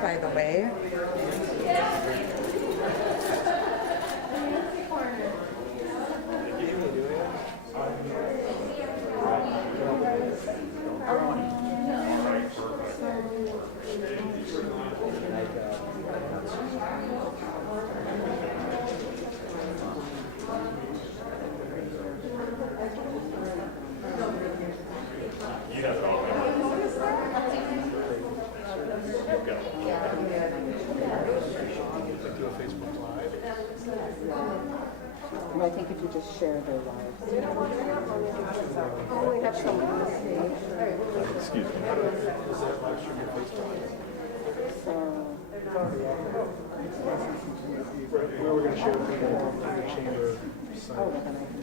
Hi, by the way. You have it all. Do a Facebook Live. Well, I think if you just share their lives. Oh, we have someone on the stage. Excuse me. Is that live stream your Facebook? We were going to share it with the chamber site. Oh, then I can.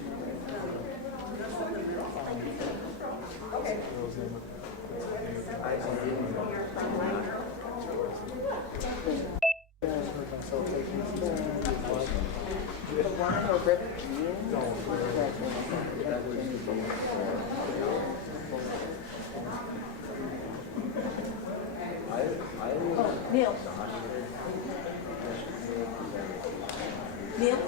The one over at Neil. Neil.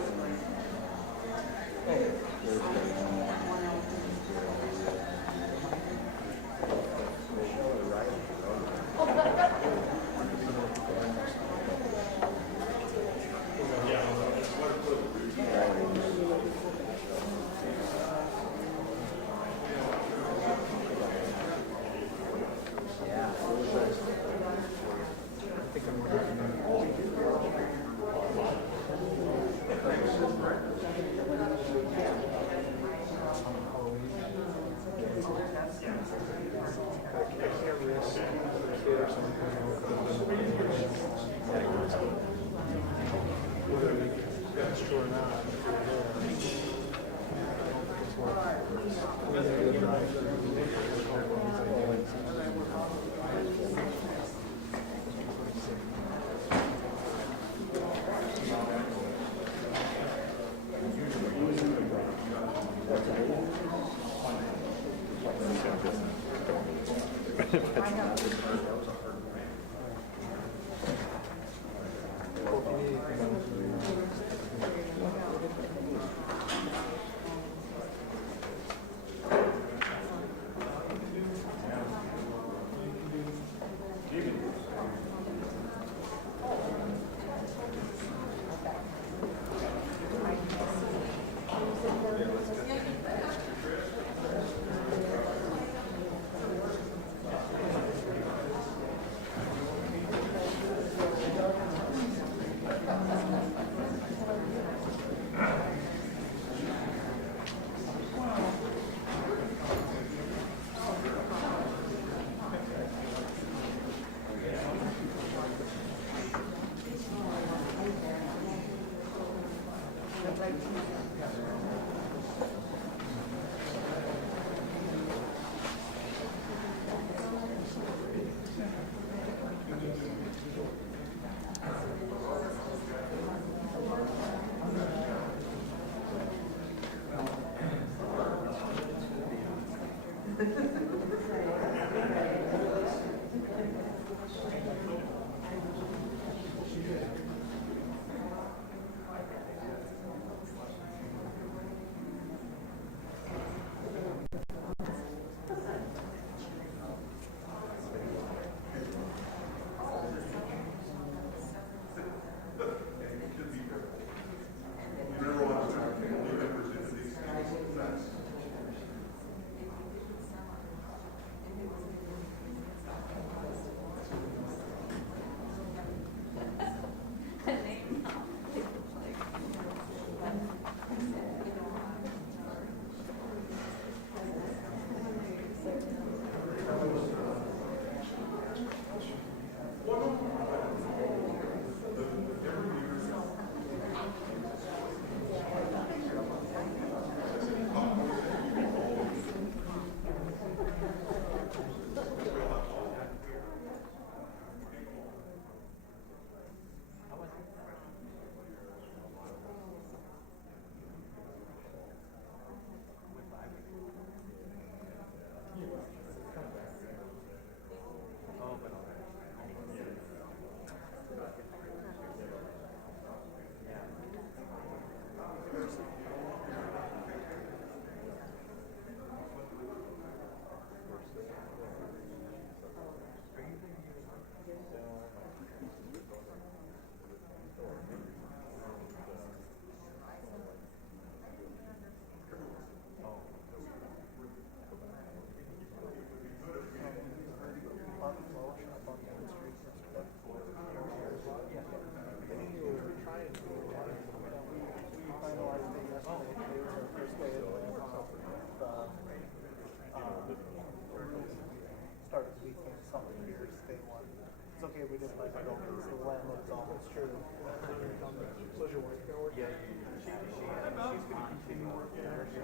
treated like adults when it's almost true. So your wife gonna work? Yeah, she's gonna continue working there. She's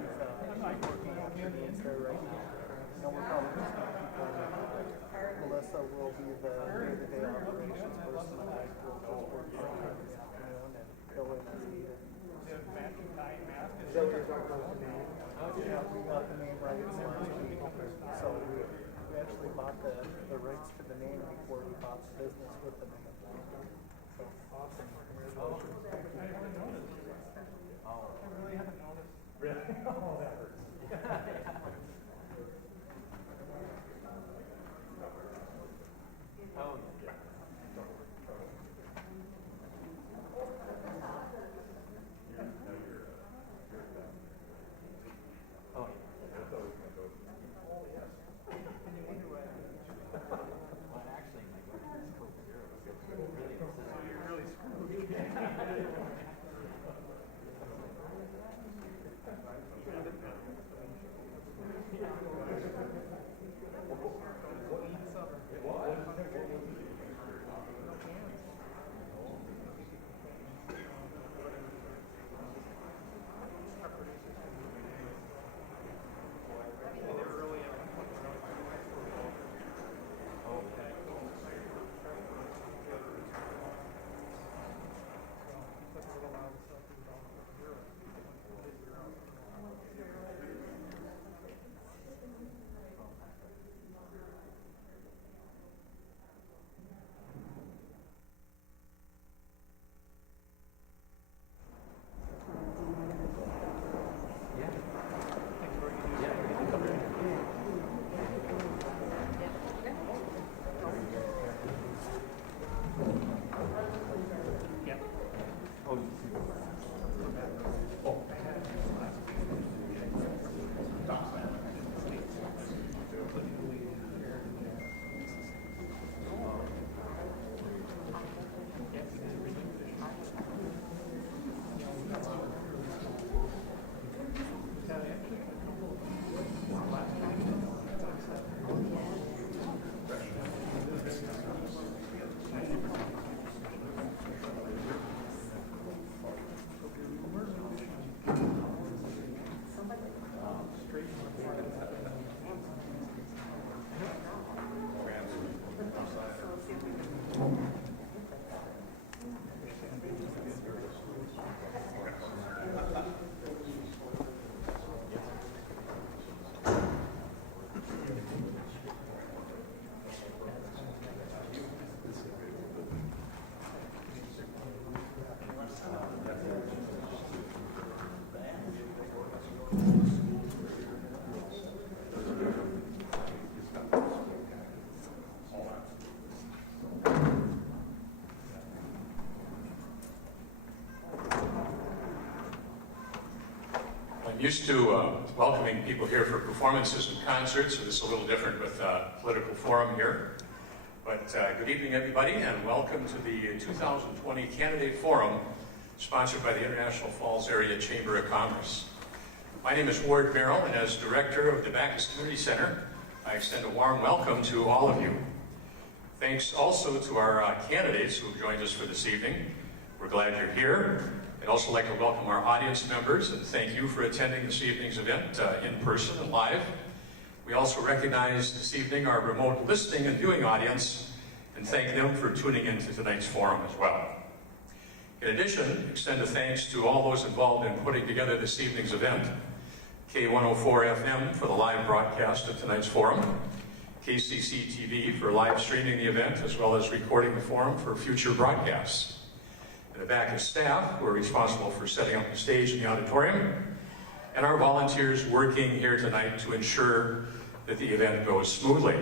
working after the intro right now. And we're probably just gonna keep going. Melissa will be the day-to-day operations person, and I will just work from here this afternoon and fill in as needed. Is that what you're talking about with the name? Yeah, we got the name rights last week, so we actually bought the rights to the name before we bought the business with the name. So Awesome. Congratulations. I haven't noticed. I really haven't noticed. Really? Oh, that hurts. Oh, yeah. I'm used to welcoming people here for performances and concerts, so this is a little different with Political Forum here. But good evening, everybody, and welcome to the 2020 Candidate Forum, sponsored by the International Falls Area Chamber of Commerce. My name is Ward Merrill, and as Director of the Bacchus Community Center, I extend a warm welcome to all of you. Thanks also to our candidates who have joined us for this evening. We're glad you're here. I'd also like to welcome our audience members and thank you for attending this evening's event in person and live. We also recognize this evening our remote listening and viewing audience and thank them for tuning in to tonight's forum as well. In addition, extend a thanks to all those involved in putting together this evening's event. K104 FM for the live broadcast of tonight's forum, KCC TV for live streaming the event as well as recording the forum for future broadcasts. And the Bacchus staff who are responsible for setting up the stage in the auditorium, and our volunteers working here tonight to ensure that the event goes smoothly.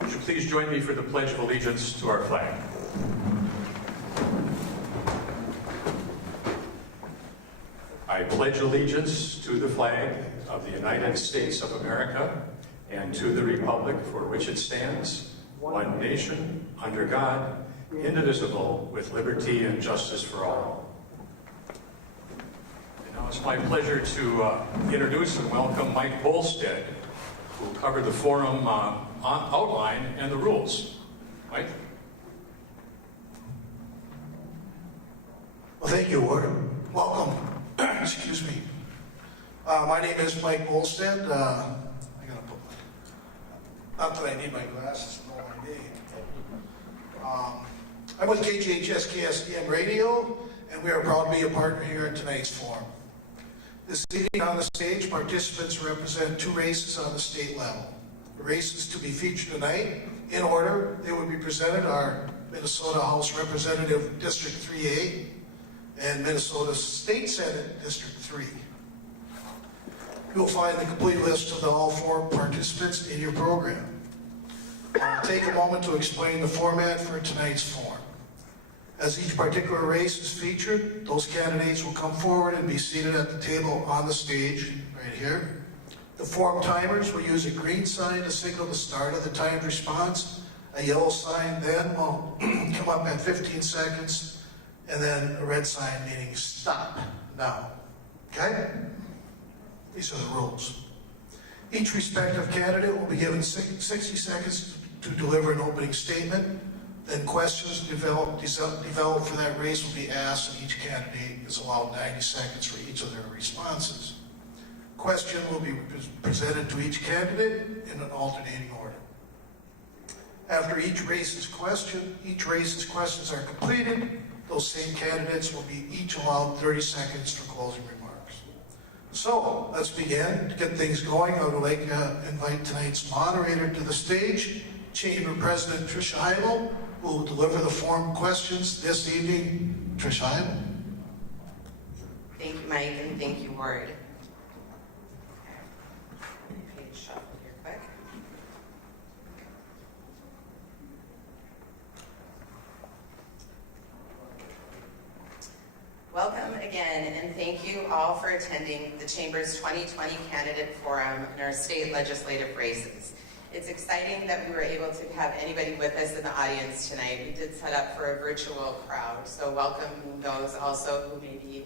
Would you please join me for the Pledge of Allegiance to our flag? I pledge allegiance to the flag of the United States of America and to the republic for which it stands, one nation, under God, indivisible, with liberty and justice for all. And now it's my pleasure to introduce and welcome Mike Bolstead, who will cover the forum outline and the rules. Mike? Thank you, Ward. Welcome. Excuse me. My name is Mike Bolstead. I gotta put not that I need my glasses to know my name. I'm with KGHS KSDM Radio, and we are proud to be a partner here in tonight's forum. This evening on the stage, participants represent 2 races on the state level. The races to be featured tonight, in order, they would be presented are Minnesota House Representative District 3A and Minnesota State Senate District 3. You'll find the complete list of all 4 participants in your program. I'll take a moment to explain the format for tonight's forum. As each particular race is featured, those candidates will come forward and be seated at the table on the stage, right here. The forum timers will use a green sign to signal the start of the timed response. A yellow sign then will come up at 15 seconds, and then a red sign meaning stop now. Okay? These are the rules. Each respective candidate will be given 60 seconds to deliver an opening statement. Then questions developed for that race will be asked, and each candidate is allowed 90 seconds for each of their responses. Question will be presented to each candidate in an alternating order. After each race's questions are completed, those same candidates will be each allowed 30 seconds for closing remarks. So, let's begin. To get things going, I would like to invite tonight's moderator to the stage, Chamber President Tricia Heidel, who will deliver the forum questions this evening. Tricia Heidel. Thank you, Mike, and thank you, Ward. Page shuffle here quick. Welcome again, and thank you all for attending the Chamber's 2020 Candidate Forum in our state legislative races. It's exciting that we were able to have anybody with us in the audience tonight. We did set up for a virtual crowd, so welcome those also who may be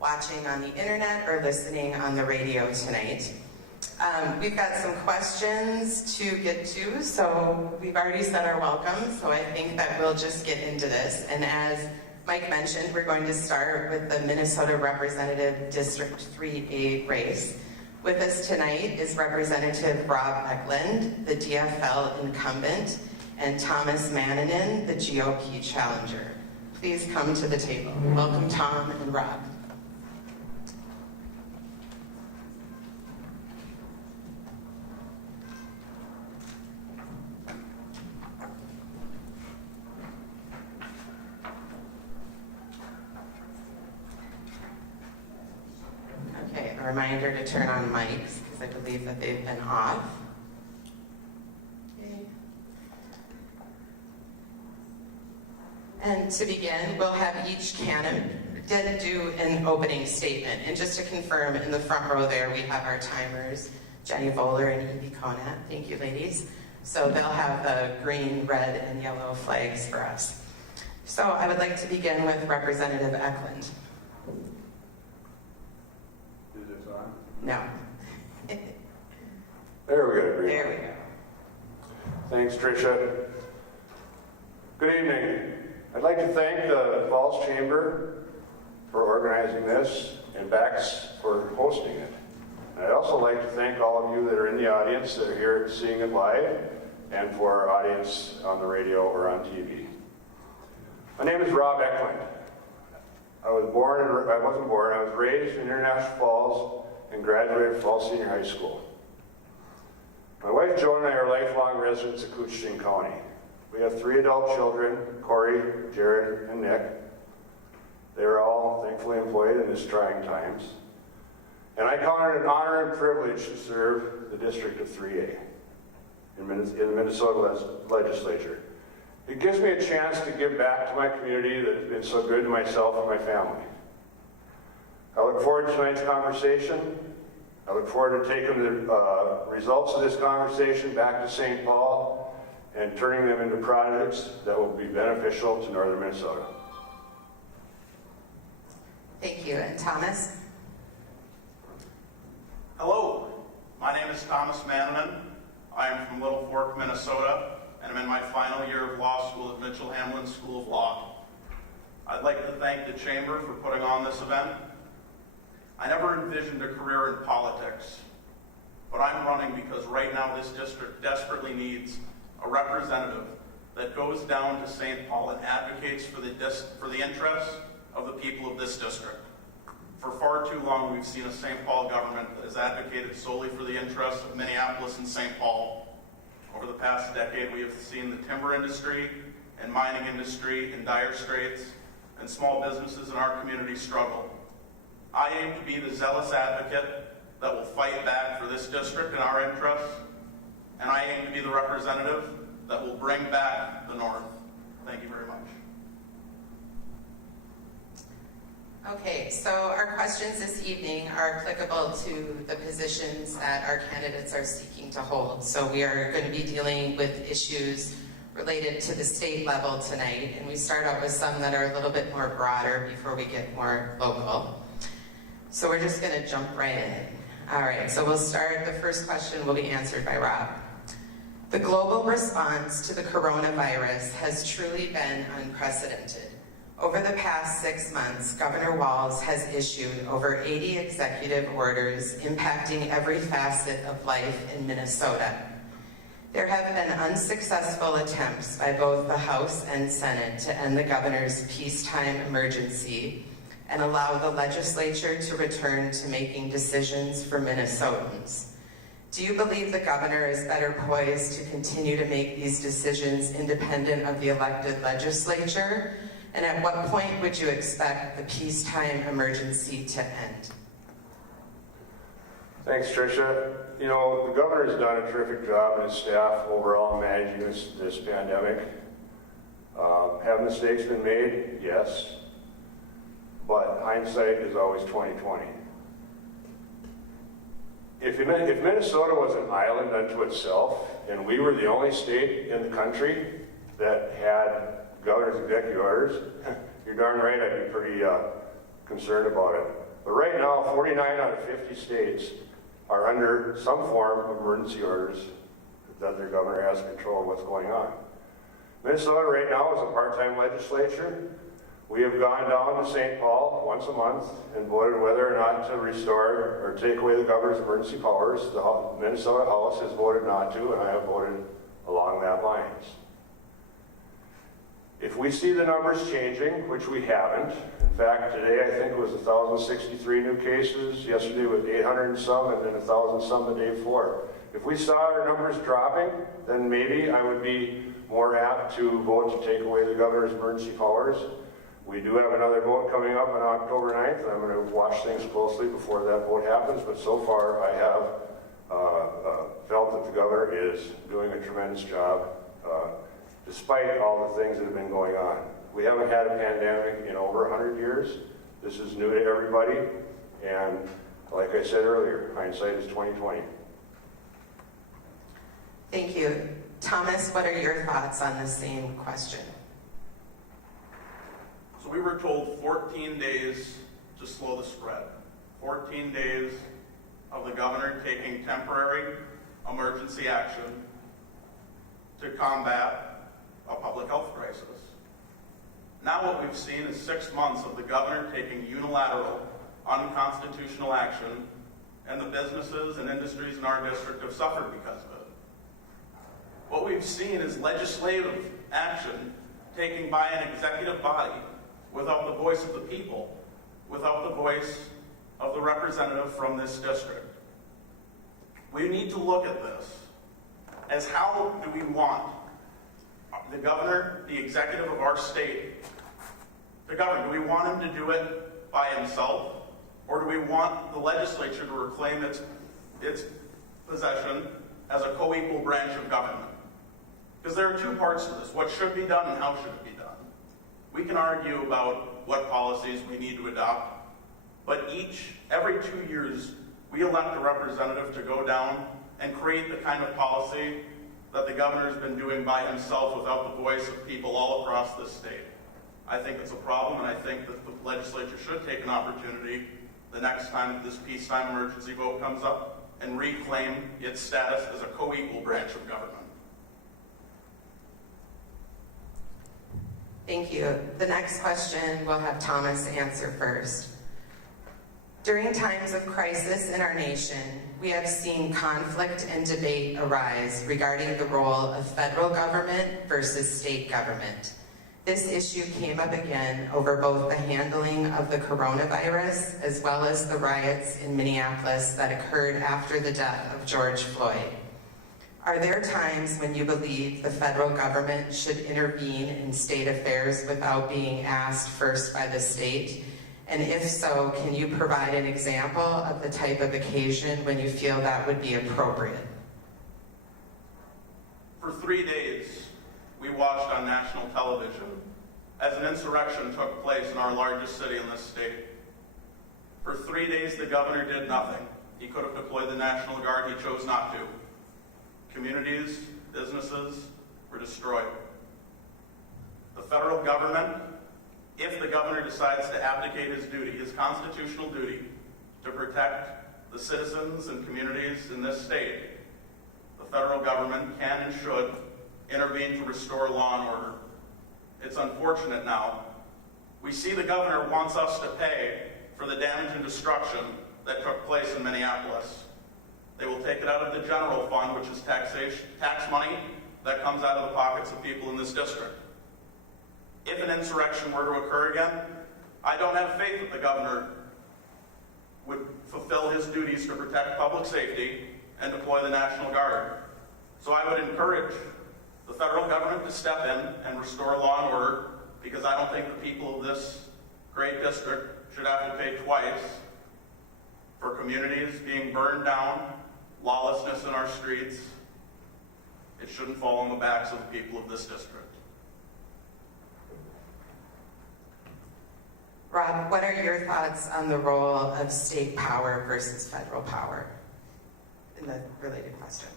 watching on the internet or listening on the radio tonight. We've got some questions to get to, so we've already said our welcome, so I think that we'll just get into this. And as Mike mentioned, we're going to start with the Minnesota Representative District 3A race. With us tonight is Representative Rob Eklund, the DFL incumbent, and Thomas Mannanen, the GOP challenger. Please come to the table. Welcome, Tom and Rob. Okay, a reminder to turn on mics, because I believe that they've been off. Okay. And to begin, we'll have each candidate do an opening statement. And just to confirm, in the front row there, we have our timers, Jenny Voller and Evie Conant. Thank you, ladies. So they'll have the green, red, and yellow flags for us. So I would like to begin with Representative Eklund. Is this on? No. There we go. There we go. Thanks, Tricia. Good evening. I'd like to thank the Falls Chamber for organizing this and Bax for hosting it. And I'd also like to thank all of you that are in the audience that are here seeing it live, and for our audience on the radio or on TV. My name is Rob Eklund. I was raised in International Falls and graduated from Falls Senior High School. My wife Joan and I are lifelong residents of Couchiching County. We have 3 adult children, Corey, Jared, and Nick. They are all thankfully employed in these trying times. And I count it an honor and privilege to serve the District of 3A in the Minnesota legislature. It gives me a chance to give back to my community that has been so good to myself and my family. I look forward to tonight's conversation. I look forward to taking the results of this conversation back to St. Paul and turning them into projects that will be beneficial to northern Minnesota. Thank you. And Thomas? Hello, my name is Thomas Mannanen. I am from Little Fork, Minnesota, and I'm in my final year of law school at Mitchell Hamlin School of Law. I'd like to thank the Chamber for putting on this event. I never envisioned a career in politics, but I'm running because right now this district desperately needs a representative that goes down to St. Paul and advocates for the interests of the people of this district. For far too long, we've seen a St. Paul government that has advocated solely for the interests of Minneapolis and St. Paul. Over the past decade, we have seen the timber industry and mining industry in dire straits, and small businesses in our community struggle. I aim to be the zealous advocate that will fight back for this district and our interests, and I aim to be the representative that will bring back the North. Thank you very much. Okay, so our questions this evening are applicable to the positions that our candidates are seeking to hold. So we are going to be dealing with issues related to the state level tonight, and we start out with some that are a little bit more broader before we get more local. So we're just going to jump right in. All right, so we'll start. The first question will be answered by Rob. The global response to the coronavirus has truly been unprecedented. Over the past 6 months, Governor Walz has issued over 80 executive orders impacting every facet of life in Minnesota. There have been unsuccessful attempts by both the House and Senate to end the governor's peacetime emergency and allow the legislature to return to making decisions for Minnesotans. Do you believe the governor is better poised to continue to make these decisions independent of the elected legislature? And at what point would you expect the peacetime emergency to end? Thanks, Tricia. You know, the governor's done a terrific job and his staff overall managing this pandemic. Have mistakes been made? Yes. But hindsight is always 20/20. If Minnesota was an island unto itself, and we were the only state in the country that had governor's executive orders, you're darn right I'd be pretty concerned about it. But right now, 49 out of 50 states are under some form of emergency orders that their governor has control of what's going on. Minnesota right now is a part-time legislature. We have gone down to St. Paul once a month and voted whether or not to restore or take away the governor's emergency powers. The Minnesota House has voted not to, and I have voted along that lines. If we see the numbers changing, which we haven't, in fact, today I think it was 1,063 new cases, yesterday was 800 and some, and then 1,000 some the day before. If we saw our numbers dropping, then maybe I would be more apt to vote to take away the governor's emergency powers. We do have another vote coming up on October 9th, and I'm going to watch things closely before that vote happens, but so far I have felt that the governor is doing a tremendous job despite all the things that have been going on. We haven't had a pandemic in over 100 years. This is new to everybody, and like I said earlier, hindsight is 20/20. Thank you. Thomas, what are your thoughts on the same question? So we were told 14 days to slow the spread. 14 days of the governor taking temporary emergency action to combat a public health crisis. Now what we've seen is 6 months of the governor taking unilateral, unconstitutional action, and the businesses and industries in our district have suffered because of it. What we've seen is legislative action taken by an executive body without the voice of the people, without the voice of the representative from this district. We need to look at this as how do we want the governor, the executive of our state, to govern? Do we want him to do it by himself, or do we want the legislature to reclaim its possession as a co-equal branch of government? Because there are two parts to this: what should be done and how should it be done. We can argue about what policies we need to adopt, but every 2 years, we elect a representative to go down and create the kind of policy that the governor's been doing by himself without the voice of people all across this state. I think it's a problem, and I think that the legislature should take an opportunity the next time that this peacetime emergency vote comes up and reclaim its status as a co-equal branch of government. Thank you. The next question we'll have Thomas answer first. During times of crisis in our nation, we have seen conflict and debate arise regarding the role of federal government versus state government. This issue came up again over both the handling of the coronavirus as well as the riots in Minneapolis that occurred after the death of George Floyd. Are there times when you believe the federal government should intervene in state affairs without being asked first by the state? And if so, can you provide an example of the type of occasion when you feel that would be appropriate? For 3 days, we watched on national television as an insurrection took place in our largest city in this state. For 3 days, the governor did nothing. He could have deployed the National Guard. He chose not to. Communities, businesses were destroyed. The federal government, if the governor decides to abdicate his duty, his constitutional duty, to protect the citizens and communities in this state, the federal government can and should intervene to restore law and order. It's unfortunate now. We see the governor wants us to pay for the damage and destruction that took place in Minneapolis. They will take it out of the general fund, which is tax money that comes out of the pockets of people in this district. If an insurrection were to occur again, I don't have faith that the governor would fulfill his duties to protect public safety and deploy the National Guard. So I would encourage the federal government to step in and restore law and order, because I don't think the people of this great district should have to pay twice for communities being burned down, lawlessness in our streets. It shouldn't fall on the backs of the people of this district. Rob, what are your thoughts on the role of state power versus federal power in the related question?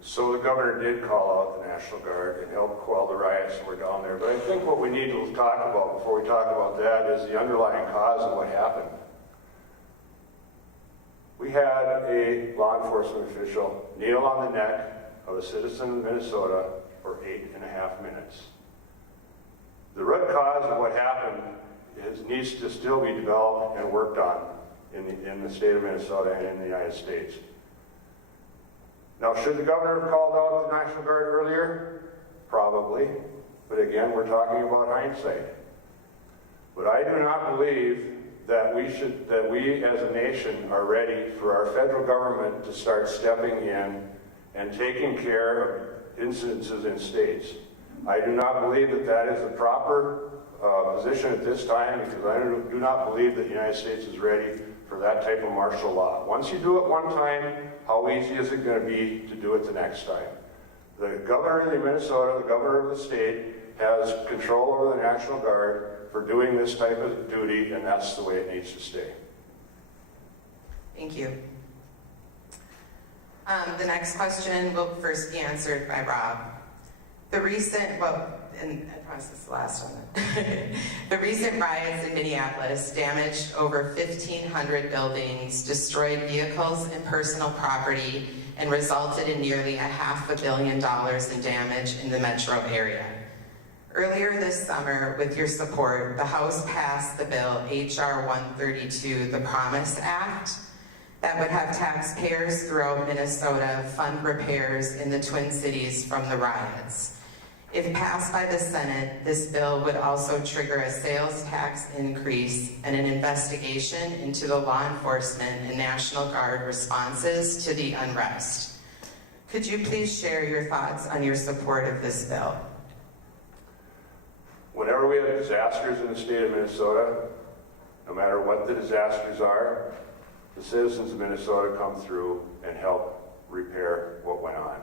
So the governor did call out the National Guard and help quell the riots that were down there. But I think what we need to talk about before we talk about that is the underlying cause of what happened. We had a law enforcement official kneel on the neck of a citizen of Minnesota for 8.5 minutes. The root cause of what happened needs to still be developed and worked on in the state of Minnesota and in the United States. Now, should the governor have called out the National Guard earlier? Probably. But again, we're talking about hindsight. But I do not believe that we as a nation are ready for our federal government to start stepping in and taking care of incidences in states. I do not believe that that is the proper position at this time, because I do not believe that the United States is ready for that type of martial law. Once you do it one time, how easy is it going to be to do it the next time? The governor of Minnesota, the governor of the state, has control over the National Guard for doing this type of duty, and that's the way it needs to stay. Thank you. The next question will first be answered by Rob. The recent, and I promise this is the last one. The recent riots in Minneapolis damaged over 1,500 buildings, destroyed vehicles and personal property, and resulted in nearly $500 million in damage in the metro area. Earlier this summer, with your support, the House passed the bill H.R. 132, the Promise Act, that would have taxpayers throughout Minnesota fund repairs in the Twin Cities from the riots. If passed by the Senate, this bill would also trigger a sales tax increase and an investigation into the law enforcement and National Guard responses to the unrest. Could you please share your thoughts on your support of this bill? Whenever we have disasters in the state of Minnesota, no matter what the disasters are, the citizens of Minnesota come through and help repair what went on.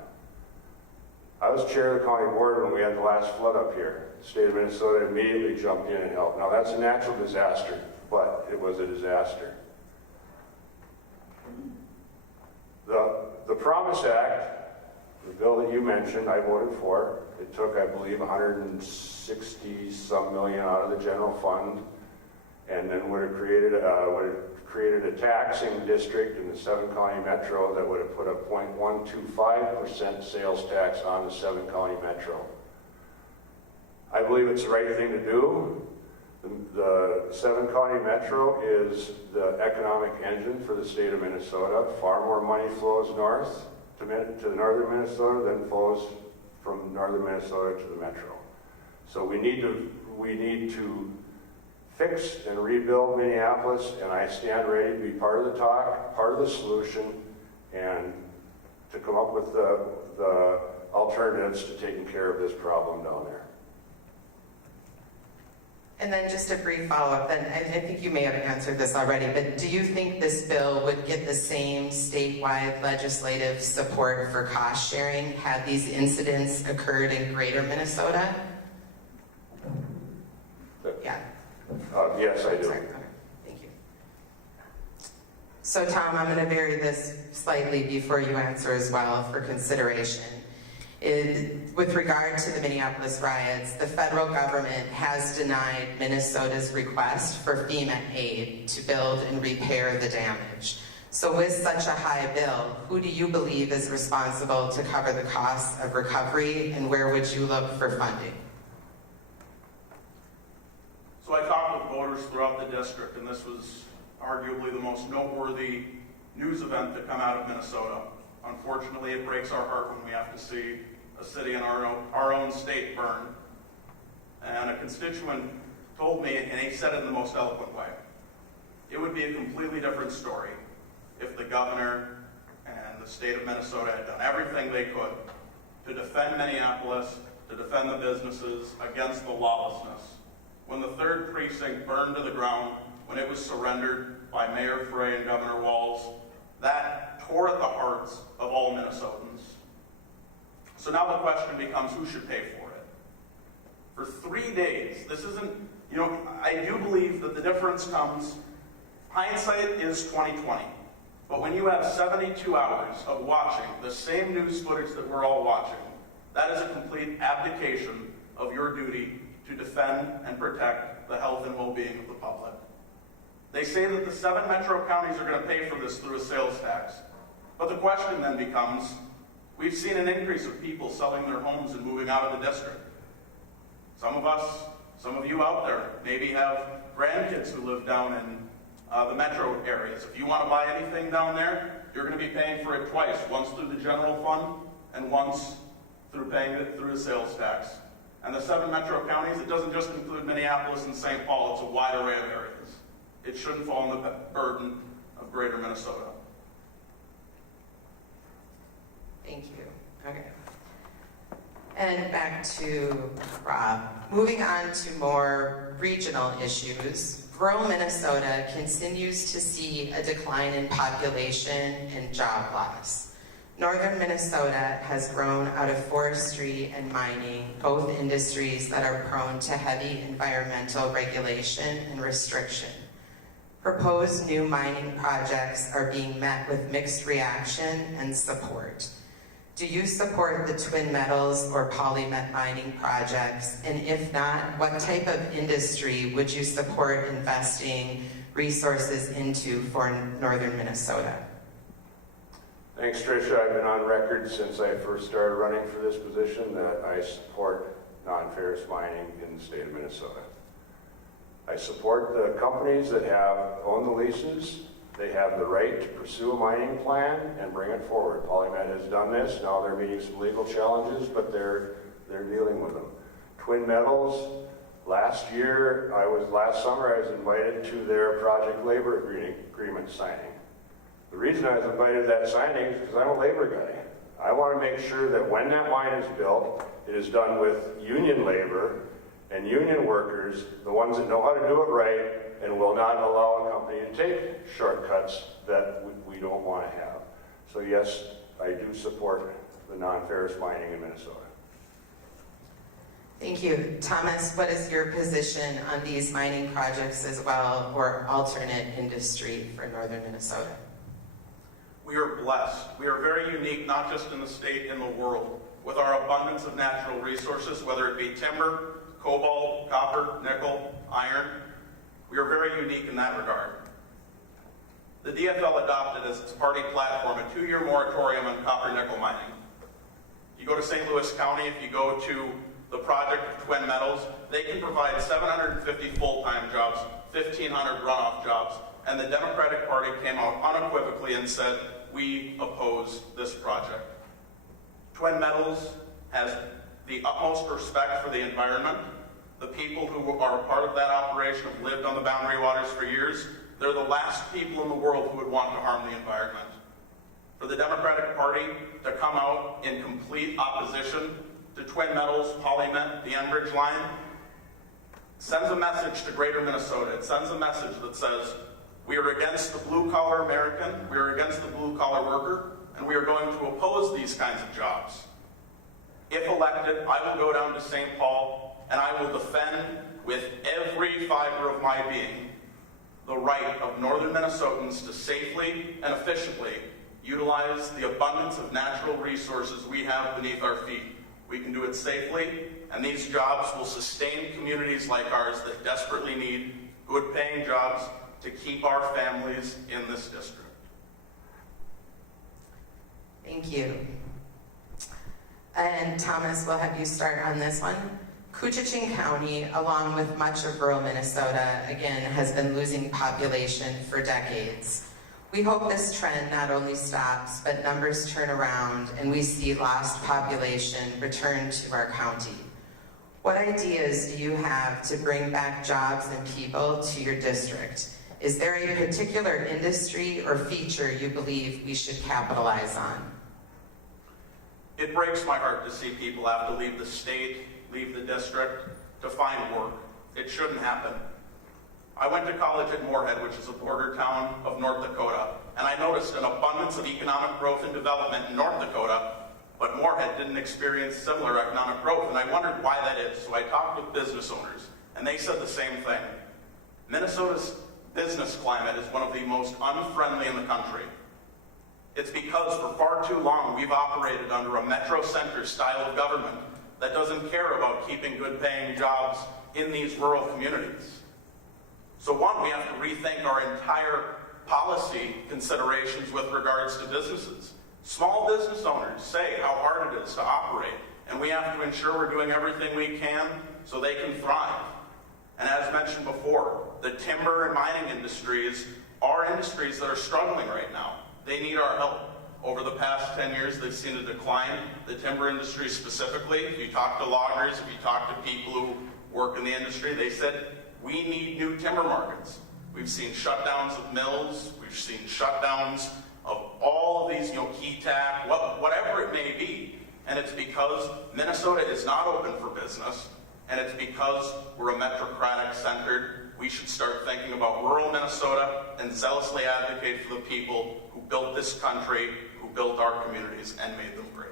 I was chair of the county board when we had the last flood up here. The state of Minnesota immediately jumped in and helped. Now that's a natural disaster, but it was a disaster. The Promise Act, the bill that you mentioned, I voted for. It took, I believe, 160 some million out of the general fund, and then would have created a taxing district in the 7-county metro that would have put a 0.125% sales tax on the 7-county metro. believe it's the right thing to do. The 7-county metro is the economic engine for the state of Minnesota. Far more money flows north to northern Minnesota than flows from northern Minnesota to the metro. So we need to fix and rebuild Minneapolis, and I stand ready to be part of the talk, part of the solution, and to come up with the alternatives to taking care of this problem down there. And then just a brief follow-up, and I think you may have answered this already, but do you think this bill would get the same statewide legislative support for cost sharing had these incidents occurred in greater Minnesota? Yeah. Yes, I do. Sorry. Okay. Thank you. So Tom, I'm going to vary this slightly before you answer as well for consideration. With regard to the Minneapolis riots, the federal government has denied Minnesota's request for FEMA aid to build and repair the damage. So with such a high bill, who do you believe is responsible to cover the costs of recovery, and where would you look for funding? So I talked with voters throughout the district, and this was arguably the most noteworthy news event to come out of Minnesota. Unfortunately, it breaks our heart when we have to see a city in our own state burn. And a constituent told me, and he said it in the most eloquent way, it would be a completely different story if the governor and the state of Minnesota had done everything they could to defend Minneapolis, to defend the businesses against the lawlessness. When the 3rd precinct burned to the ground, when it was surrendered by Mayor Frey and Governor Walz, that tore at the hearts of all Minnesotans. So now the question becomes, who should pay for it? For 3 days, this isn't, I do believe that the difference comes, hindsight is 20/20. But when you have 72 hours of watching the same news footage that we're all watching, that is a complete abdication of your duty to defend and protect the health and well-being of the public. They say that the 7 metro counties are going to pay for this through a sales tax. But the question then becomes, we've seen an increase of people selling their homes and moving out of the district. Some of us, some of you out there, maybe have grandkids who live down in the metro areas. If you want to buy anything down there, you're going to be paying for it twice, once through the general fund and once through paying it through the sales tax. And the 7 metro counties, it doesn't just include Minneapolis and St. Paul, it's a wide array of areas. It shouldn't fall on the burden of greater Minnesota. Thank you. Okay. And back to Rob. Moving on to more regional issues, rural Minnesota continues to see a decline in population and job loss. Northern Minnesota has grown out of forestry and mining, both industries that are prone to heavy environmental regulation and restriction. Proposed new mining projects are being met with mixed reaction and support. Do you support the Twin Metals or PolyMet mining projects? And if not, what type of industry would you support investing resources into for northern Minnesota? Thanks, Tricia. I've been on record since I first started running for this position that I support non-ferrous mining in the state of Minnesota. I support the companies that own the leases. They have the right to pursue a mining plan and bring it forward. PolyMet has done this. Now they're meeting some legal challenges, but they're dealing with them. Twin Metals, last summer I was invited to their project labor agreement signing. The reason I was invited to that signing is because I'm a labor guy. I want to make sure that when that mine is built, it is done with union labor and union workers, the ones that know how to do it right and will not allow a company to take shortcuts that we don't want to have. So yes, I do support the non-ferrous mining in Minnesota. Thank you. Thomas, what is your position on these mining projects as well, or alternate industry for northern Minnesota? We are blessed. We are very unique, not just in the state, in the world, with our abundance of natural resources, whether it be timber, cobalt, copper, nickel, iron. We are very unique in that regard. The DFL adopted as its party platform a 2-year moratorium on copper nickel mining. You go to St. Louis County, if you go to the project of Twin Metals, they can provide 750 full-time jobs, 1,500 runoff jobs, and the Democratic Party came out unequivocally and said, we oppose this project. Twin Metals has the utmost respect for the environment. The people who are a part of that operation have lived on the Boundary Waters for years. They're the last people in the world who would want to harm the environment. For the Democratic Party to come out in complete opposition to Twin Metals, PolyMet, the Enbridge line, sends a message to Greater Minnesota. It sends a message that says, we are against the blue-collar American, we are against the blue-collar worker, and we are going to oppose these kinds of jobs. If elected, I will go down to St. Paul and I will defend with every fiber of my being the right of northern Minnesotans to safely and efficiently utilize the abundance of natural resources we have beneath our feet. We can do it safely, and these jobs will sustain communities like ours that desperately need good-paying jobs to keep our families in this district. Thank you. And Thomas, we'll have you start on this one. Koochiching County, along with much of rural Minnesota, again, has been losing population for decades. We hope this trend not only stops, but numbers turn around and we see lost population return to our county. What ideas do you have to bring back jobs and people to your district? Is there a particular industry or feature you believe we should capitalize on? It breaks my heart to see people have to leave the state, leave the district to find work. It shouldn't happen. I went to college at Moorhead, which is a border town of North Dakota, and I noticed an abundance of economic growth and development in North Dakota, but Moorhead didn't experience similar economic growth, and I wondered why that is. So I talked with business owners, and they said the same thing. Minnesota's business climate is one of the most unfriendly in the country. It's because for far too long we've operated under a metro center style of government that doesn't care about keeping good paying jobs in these rural communities. So one, we have to rethink our entire policy considerations with regards to businesses. Small business owners say how hard it is to operate, and we have to ensure we're doing everything we can so they can thrive. And as mentioned before, the timber and mining industries are industries that are struggling right now. They need our help. Over the past 10 years, they've seen a decline. The timber industry specifically, if you talk to loggers, if you talk to people who work in the industry, they said, we need new timber markets. We've seen shutdowns of mills, we've seen shutdowns of all of these, Keytac, whatever it may be. And it's because Minnesota is not open for business, and it's because we're a metrocratic centered. We should start thinking about rural Minnesota and zealously advocate for the people who built this country, who built our communities, and made them great.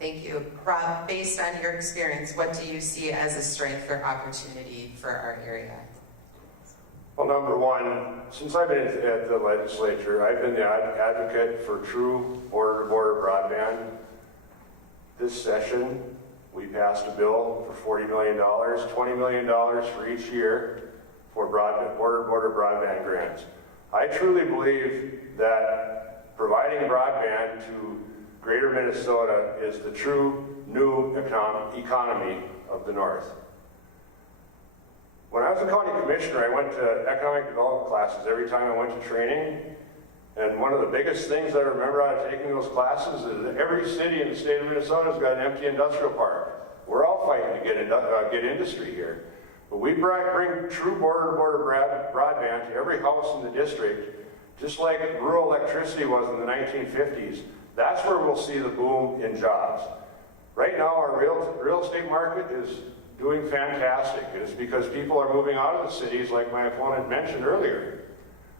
Thank you. Rob, based on your experience, what do you see as a strength or opportunity for our area? Well, number one, since I've been at the legislature, I've been the advocate for true border-to-border broadband. This session, we passed a bill for $40 million, $20 million for each year for border-to-border broadband grants. I truly believe that providing broadband to Greater Minnesota is the true new economy of the North. When I was a county commissioner, I went to economic development classes every time I went to training. And one of the biggest things I remember out of taking those classes is that every city in the state of Minnesota has got an empty industrial park. We're all fighting to get industry here. But we bring true border-to-border broadband to every house in the district, just like rural electricity was in the 1950s. That's where we'll see the boom in jobs. Right now, our real estate market is doing fantastic. It's because people are moving out of the cities, like my opponent mentioned earlier.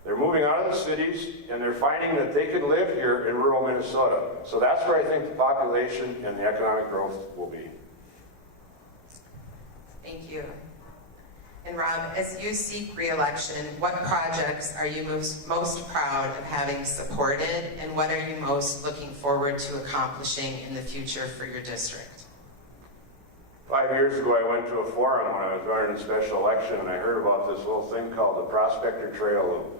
They're moving out of the cities, and they're finding that they can live here in rural Minnesota. So that's where I think the population and the economic growth will be. Thank you. And Rob, as you seek re-election, what projects are you most proud of having supported, and what are you most looking forward to accomplishing in the future for your district? 5 years ago, I went to a forum when I was running a special election, and I heard about this little thing called the Prospector Trail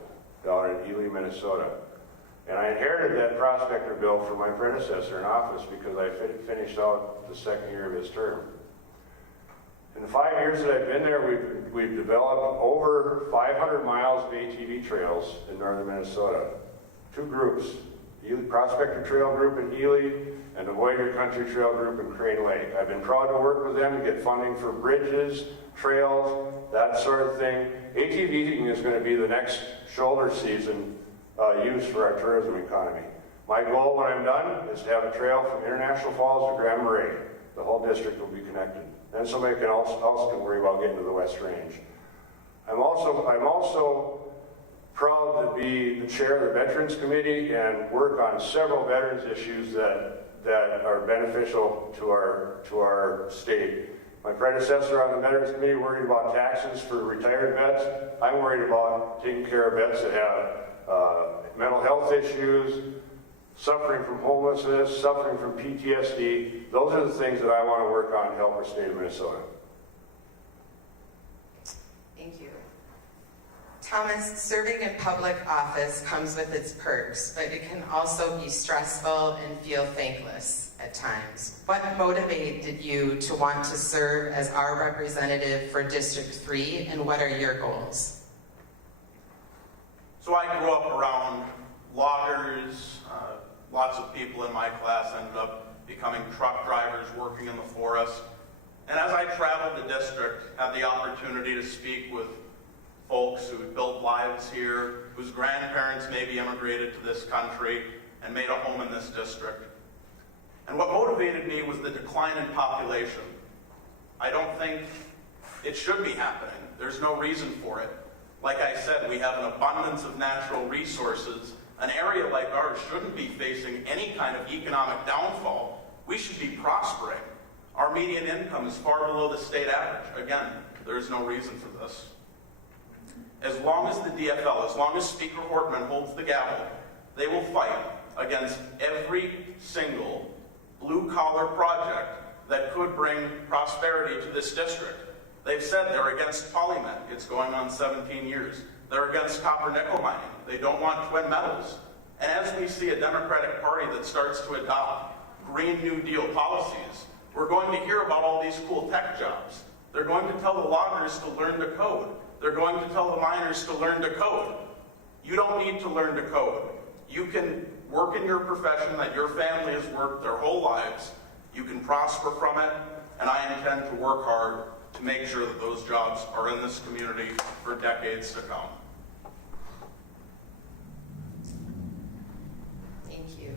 down in Ely, Minnesota. And I inherited that prospector bill from my predecessor in office because I finished out the second year of his term. In the 5 years that I've been there, we've developed over 500 miles of ATV trails in northern Minnesota. 2 groups, the Prospector Trail Group in Ely and the Voyager Country Trail Group in Crane Lake. I've been proud to work with them to get funding for bridges, trails, that sort of thing. ATVing is going to be the next shoulder season use for our tourism economy. My goal when I'm done is to have a trail from International Falls to Grand Marais. The whole district will be connected. Then somebody else can worry about getting to the West Range. I'm also proud to be the chair of the Veterans Committee and work on several veterans issues that are beneficial to our state. My predecessor on the Veterans Committee worried about taxes for retired vets. I'm worried about taking care of vets that have mental health issues, suffering from homelessness, suffering from PTSD. Those are the things that I want to work on to help our state of Minnesota. Thank you. Thomas, serving in public office comes with its perks, but it can also be stressful and feel thankless at times. What motivated you to want to serve as our representative for District 3, and what are your goals? So I grew up around loggers. Lots of people in my class ended up becoming truck drivers, working in the forest. And as I traveled the district, had the opportunity to speak with folks who built lives here, whose grandparents maybe immigrated to this country and made a home in this district. And what motivated me was the decline in population. I don't think it should be happening. There's no reason for it. Like I said, we have an abundance of natural resources. An area like ours shouldn't be facing any kind of economic downfall. We should be prospering. Our median income is far below the state average. Again, there's no reason for this. As long as the DFL, as long as Speaker Hortman holds the gavel, they will fight against every single blue-collar project that could bring prosperity to this district. They've said they're against PolyMet. It's going on 17 years. They're against copper nickel mining. They don't want twin metals. And as we see a Democratic Party that starts to adopt Green New Deal policies, we're going to hear about all these cool tech jobs. They're going to tell the loggers to learn to code. They're going to tell the miners to learn to code. You don't need to learn to code. You can work in your profession that your family has worked their whole lives. You can prosper from it, and I intend to work hard to make sure that those jobs are in this community for decades to come. Thank you.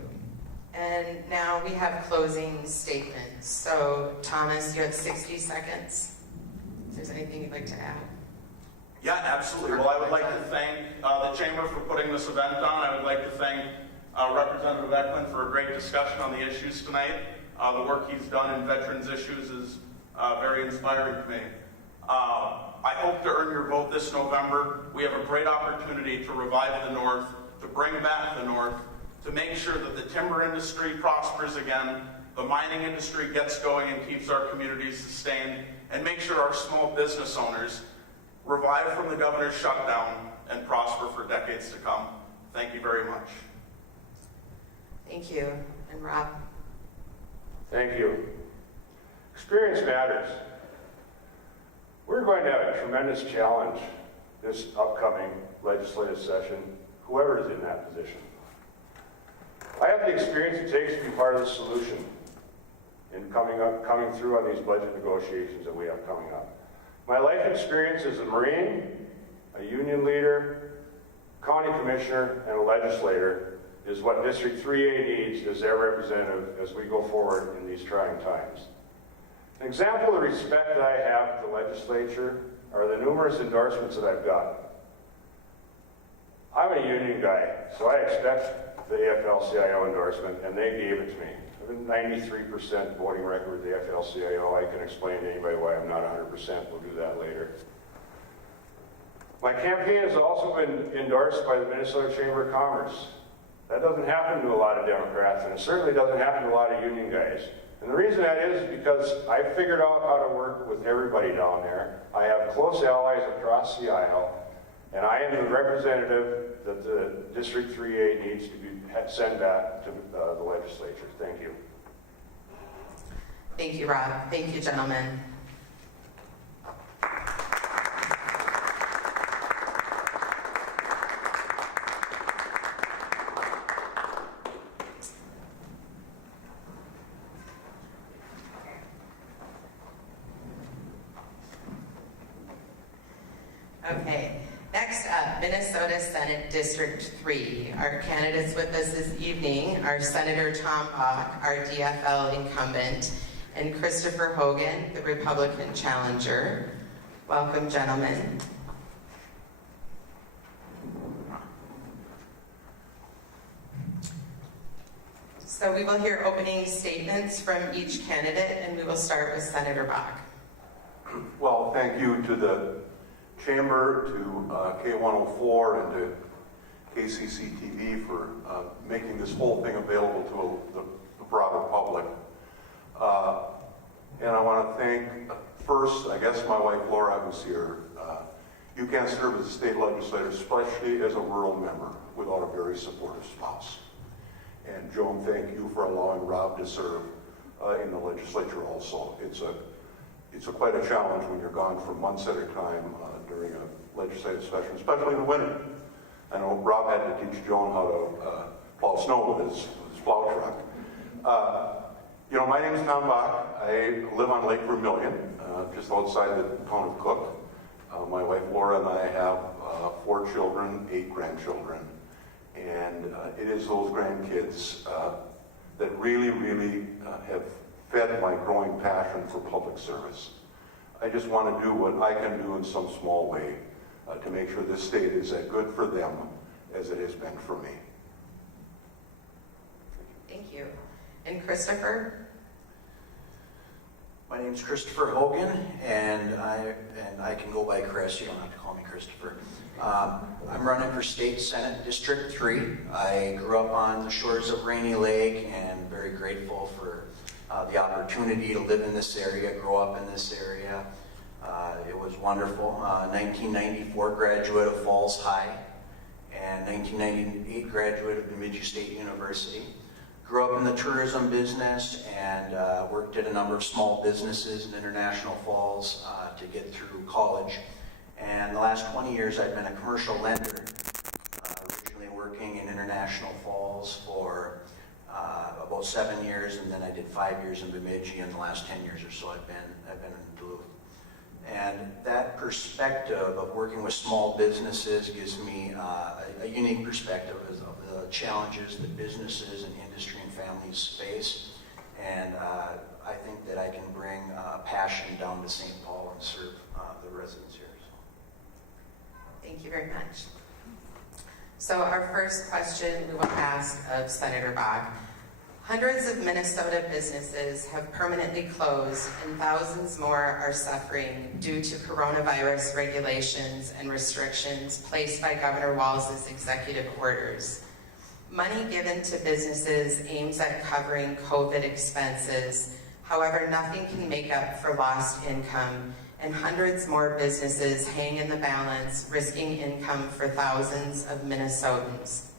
And now we have closing statements. So, Thomas, you have 60 seconds. If there's anything you'd like to add. Yeah, absolutely. Well, I would like to thank the Chamber for putting this event on. I would like to thank Representative Eklund for a great discussion on the issues tonight. The work he's done in veterans issues is very inspiring to me. I hope to earn your vote this November. We have a great opportunity to revive the North, to bring back the North, to make sure that the timber industry prospers again, the mining industry gets going and keeps our communities sustained, and make sure our small business owners revive from the governor's shutdown and prosper for decades to come. Thank you very much. Thank you. And Rob? Thank you. Experience matters. We're going to have a tremendous challenge this upcoming legislative session, whoever is in that position. I have the experience it takes to be part of the solution in coming through on these budget negotiations that we have coming up. My life experience as a Marine, a union leader, county commissioner, and a legislator is what District 3A needs as their representative as we go forward in these trying times. An example of the respect that I have at the legislature are the numerous endorsements that I've got. I'm a union guy, so I expect the AFL-CIO endorsement, and they gave it to me. I have a 93% voting record with the AFL-CIO. I can explain to anybody why I'm not 100%. We'll do that later. My campaign has also been endorsed by the Minnesota Chamber of Commerce. That doesn't happen to a lot of Democrats, and it certainly doesn't happen to a lot of union guys. And the reason that is because I figured out how to work with everybody down there. I have close allies across the aisle, And I am the representative that the District 3A needs to be sent back to the legislature. Thank you. Thank you, Rob. Thank you, gentlemen. Okay, next up, Minnesota Senate District 3. Our candidates with us this evening are Senator Tom Bach, our DFL incumbent, and Christopher Hogan, the Republican challenger. Welcome, gentlemen. So we will hear opening statements from each candidate, and we will start with Senator Bach. Well, thank you to the Chamber, to K104, and to KCC-TV for making this whole thing available to the broader public. And I want to thank, first, I guess, my wife Laura, who's here. You can't serve as a state legislator, especially as a rural member, without a very supportive spouse. And Joan, thank you for allowing Rob to serve in the legislature also. It's quite a challenge when you're gone for months at a time during a legislative session, especially in the winter. I know Rob had to teach Joan how to plow snow with his plow truck. You know, my name is Tom Bach. I live on Lake Vermilion, just outside the town of Cook. My wife Laura and I have 4 children, 8 grandchildren. And it is those grandkids that really, really have fed my growing passion for public service. I just want to do what I can do in some small way to make sure this state is as good for them as it has been for me. Thank you. And Christopher? My name is Christopher Hogan, and I can go by Chris. You don't have to call me Christopher. I'm running for State Senate District 3. I grew up on the shores of Rainy Lake and very grateful for the opportunity to live in this area, grow up in this area. It was wonderful. 1994 graduate of Falls High and 1998 graduate of Bemidji State University. Grew up in the tourism business and worked at a number of small businesses in International Falls to get through college. And the last 20 years I've been a commercial lender, originally working in International Falls for about 7 years, and then I did 5 years in Bemidji, and the last 10 years or so I've been in Duluth. And that perspective of working with small businesses gives me a unique perspective of the challenges that businesses and industry and families face. And I think that I can bring passion down to St. Paul and serve the residents here. So. Thank you very much. So our first question we will ask of Senator Bach. Hundreds of Minnesota businesses have permanently closed and thousands more are suffering due to coronavirus regulations and restrictions placed by Governor Walz's executive orders. Money given to businesses aims at covering COVID expenses. However, nothing can make up for lost income, and hundreds more businesses hang in the balance, risking income for thousands of Minnesotans.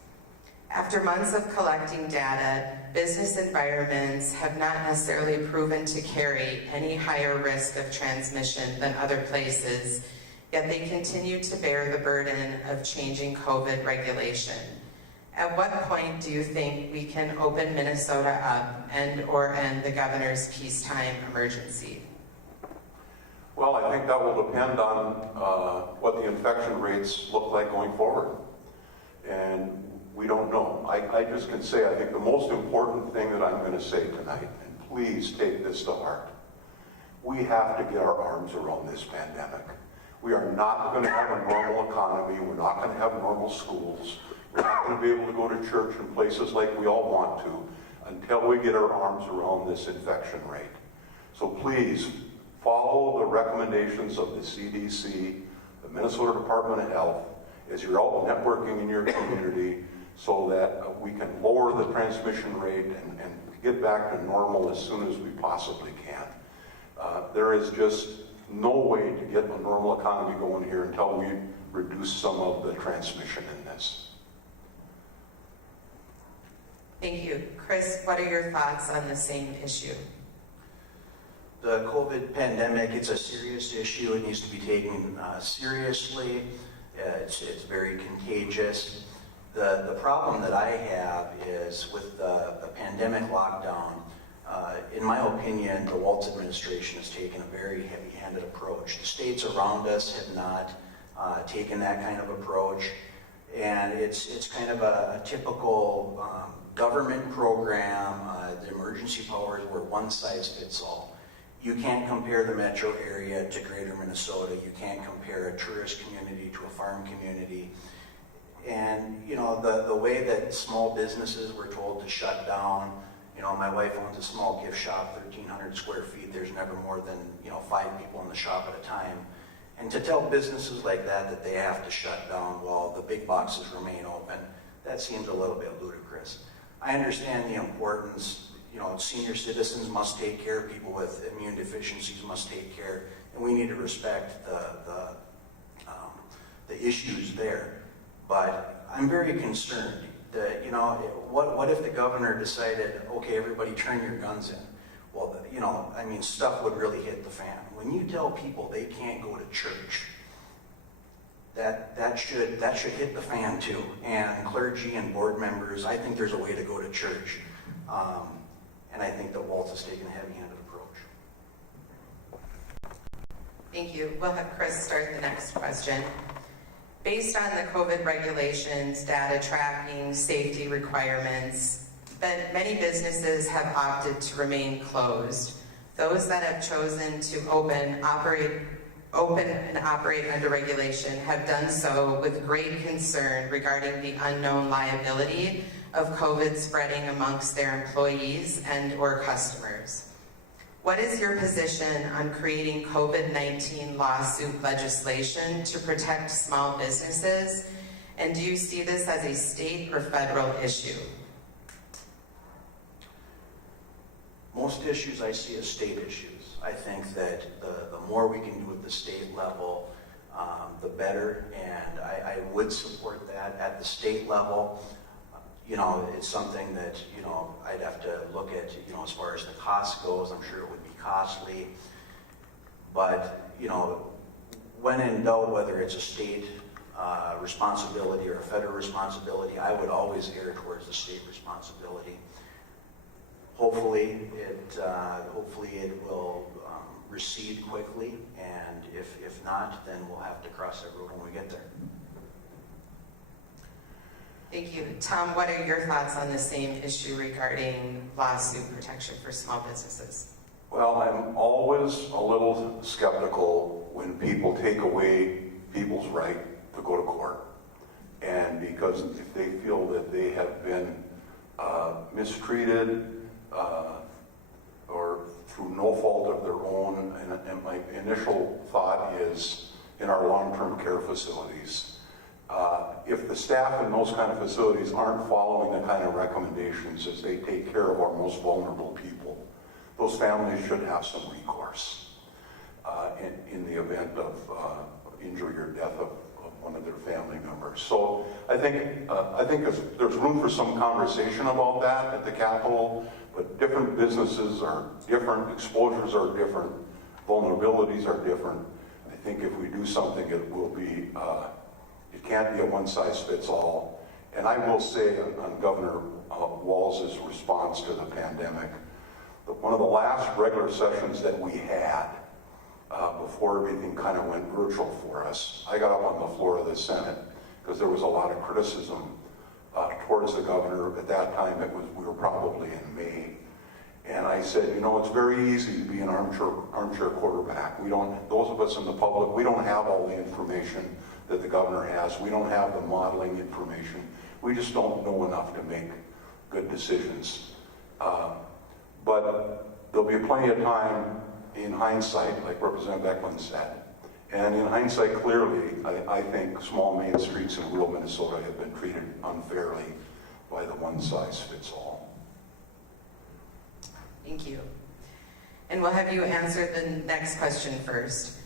After months of collecting data, business environments have not necessarily proven to carry any higher risk of transmission than other places, yet they continue to bear the burden of changing COVID regulation. At what point do you think we can open Minnesota up and/or end the governor's peacetime emergency? Well, I think that will depend on what the infection rates look like going forward. And we don't know. I just can say, I think the most important thing that I'm going to say tonight, and please take this to heart, we have to get our arms around this pandemic. We are not going to have a normal economy. We're not going to have normal schools. We're not going to be able to go to church in places like we all want to until we get our arms around this infection rate. So please, follow the recommendations of the CDC, the Minnesota Department of Health, as you're out networking in your community so that we can lower the transmission rate and get back to normal as soon as we possibly can. There is just no way to get a normal economy going here until we reduce some of the transmission in this. Thank you. Chris, what are your thoughts on the same issue? The COVID pandemic, it's a serious issue. It needs to be taken seriously. It's very contagious. The problem that I have is with the pandemic lockdown, in my opinion, the Walz administration has taken a very heavy-handed approach. The states around us have not taken that kind of approach, and it's kind of a typical government program. The emergency powers were one size fits all. You can't compare the metro area to greater Minnesota. You can't compare a tourist community to a farm community. And, you know, the way that small businesses were told to shut down, you know, my wife owns a small gift shop, 1,300 square feet. There's never more than, 5 people in the shop at a time. And to tell businesses like that they have to shut down while the big boxes remain open, that seems a little bit ludicrous. I understand the importance, senior citizens must take care, people with immune deficiencies must take care, and we need to respect the issues there. But I'm very concerned that, what if the governor decided, okay, everybody turn your guns in? Well, stuff would really hit the fan. When you tell people they can't go to church, that should hit the fan too. And clergy and board members, I think there's a way to go to church. And I think that Walz has taken a heavy-handed approach. Thank you. We'll have Chris start the next question. Based on the COVID regulations, data tracking, safety requirements, that many businesses have opted to remain closed. Those that have chosen to open and operate under regulation have done so with great concern regarding the unknown liability of COVID spreading amongst their employees and or customers. What is your position on creating COVID-19 lawsuit legislation to protect small businesses? And do you see this as a state or federal issue? Most issues I see as state issues. I think that the more we can do at the state level, the better, and I would support that at the state level. It's something that, I'd have to look at, as far as the cost goes. I'm sure it would be costly. But, when in doubt, whether it's a state responsibility or a federal responsibility, I would always err towards the state responsibility. Hopefully it will recede quickly, and if not, then we'll have to cross that road when we get there. Thank you. Tom, what are your thoughts on the same issue regarding lawsuit protection for small businesses? Well, I'm always a little skeptical when people take away people's right to go to court. And because if they feel that they have been mistreated or through no fault of their own, and my initial thought is in our long-term care facilities. If the staff in those kind of facilities aren't following the kind of recommendations as they take care of our most vulnerable people, those families should have some recourse in the event of injury or death of one of their family members. So I think there's room for some conversation about that at the Capitol, but different businesses are different, exposures are different, vulnerabilities are different. I think if we do something, it will be, it can't be a one-size-fits-all. And I will say on Governor Walz's response to the pandemic, that one of the last regular sessions that we had before everything kind of went virtual for us, I got up on the floor of the Senate because there was a lot of criticism towards the governor. At that time, we were probably in May. And I said, it's very easy to be an armchair quarterback. Those of us in the public, we don't have all the information that the governor has. We don't have the modeling information. We just don't know enough to make good decisions. But there'll be plenty of time in hindsight, like Representative Eklund said. And in hindsight, clearly, I think small main streets in rural Minnesota have been treated unfairly by the one-size-fits-all. Thank you. And we'll have you answer the next question first.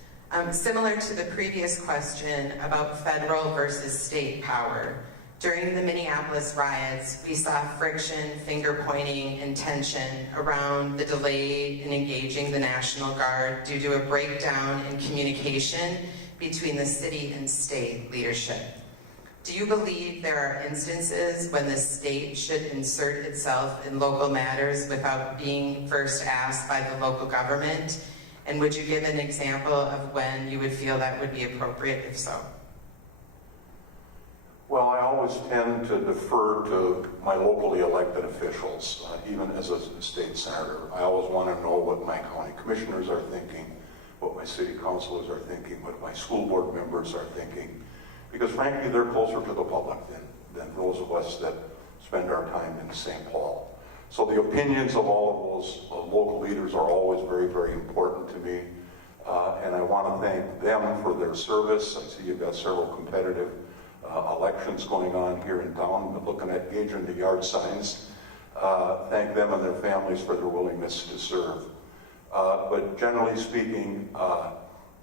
Similar to the previous question about federal versus state power, during the Minneapolis riots, we saw friction, finger-pointing, and tension around the delay in engaging the National Guard due to a breakdown in communication between the city and state leadership. Do you believe there are instances when the state should insert itself in local matters without being first asked by the local government? And would you give an example of when you would feel that would be appropriate, if so? Well, I always tend to defer to my locally elected officials, even as a state senator. I always want to know what my county commissioners are thinking, what my city councilors are thinking, what my school board members are thinking, because frankly, they're closer to the public than those of us that spend our time in St. Paul. So the opinions of all of those local leaders are always very, very important to me, and I want to thank them for their service. I see you've got several competitive elections going on here in town, but looking at gauging the yard signs, thank them and their families for their willingness to serve. But generally speaking,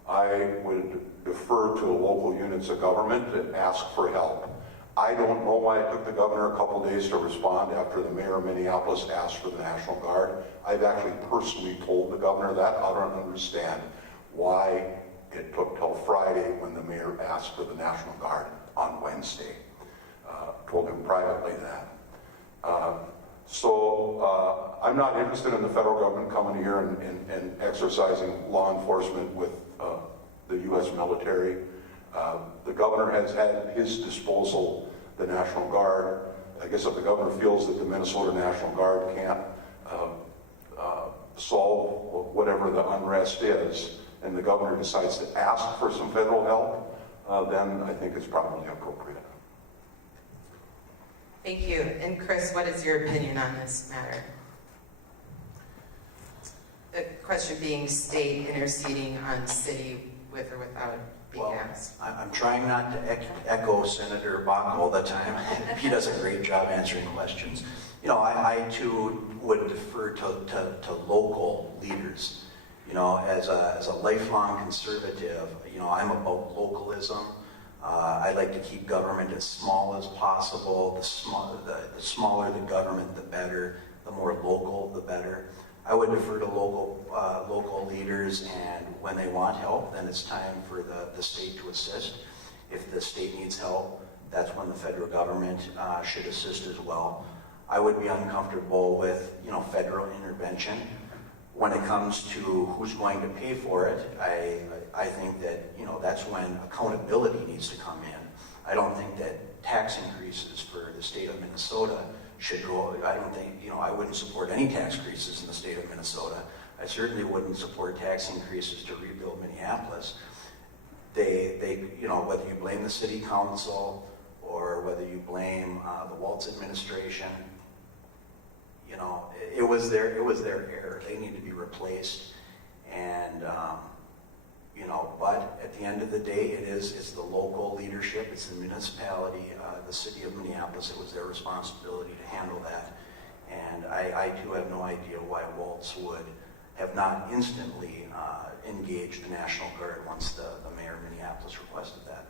I would defer to local units of government and ask for help. I don't know why it took the governor a couple days to respond after the mayor of Minneapolis asked for the National Guard. I've actually personally told the governor that. I don't understand why it took till Friday when the mayor asked for the National Guard on Wednesday. Told him privately that. So I'm not interested in the federal government coming here and exercising law enforcement with the U.S. military. The governor has had at his disposal the National Guard. I guess if the governor feels that the Minnesota National Guard can't solve whatever the unrest is, and the governor decides to ask for some federal help, then I think it's probably appropriate. Thank you. And Chris, what is your opinion on this matter? The question being state interceding on city with or without being asked. I'm trying not to echo Senator Bach all the time. He does a great job answering questions. You know, I too would defer to local leaders. You know, as a lifelong conservative, you know, I'm about localism. I like to keep government as small as possible. The smaller the government, the better. The more local, the better. I would defer to local leaders, and when they want help, then it's time for the state to assist. If the state needs help, that's when the federal government should assist as well. I would be uncomfortable with, you know, federal intervention. When it comes to who's going to pay for it, I think that, you know, that's when accountability needs to come in. I don't think that tax increases for the state of Minnesota should go. I don't think, you know, I wouldn't support any tax increases in the state of Minnesota. I certainly wouldn't support tax increases to rebuild Minneapolis. They, you know, whether you blame the city council or whether you blame the Walz administration, you know, it was their error. They need to be replaced, and you know. But at the end of the day, it's the local leadership, it's the municipality, the city of Minneapolis. It was their responsibility to handle that, and I too have no idea why Walz would have not instantly engaged the National Guard once the mayor of Minneapolis requested that.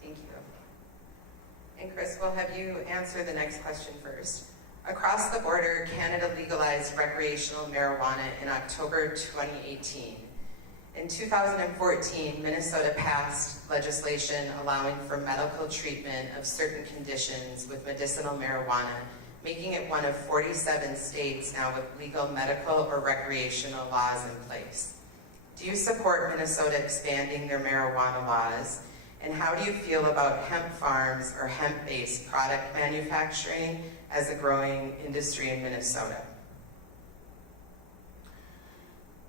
Thank you. And Chris, we'll have you answer the next question first. Across the border, Canada legalized recreational marijuana in October 2018. In 2014, Minnesota passed legislation allowing for medical treatment of certain conditions with medicinal marijuana, making it one of 47 states now with legal medical or recreational laws in place. Do you support Minnesota expanding their marijuana laws? And how do you feel about hemp farms or hemp-based product manufacturing as a growing industry in Minnesota?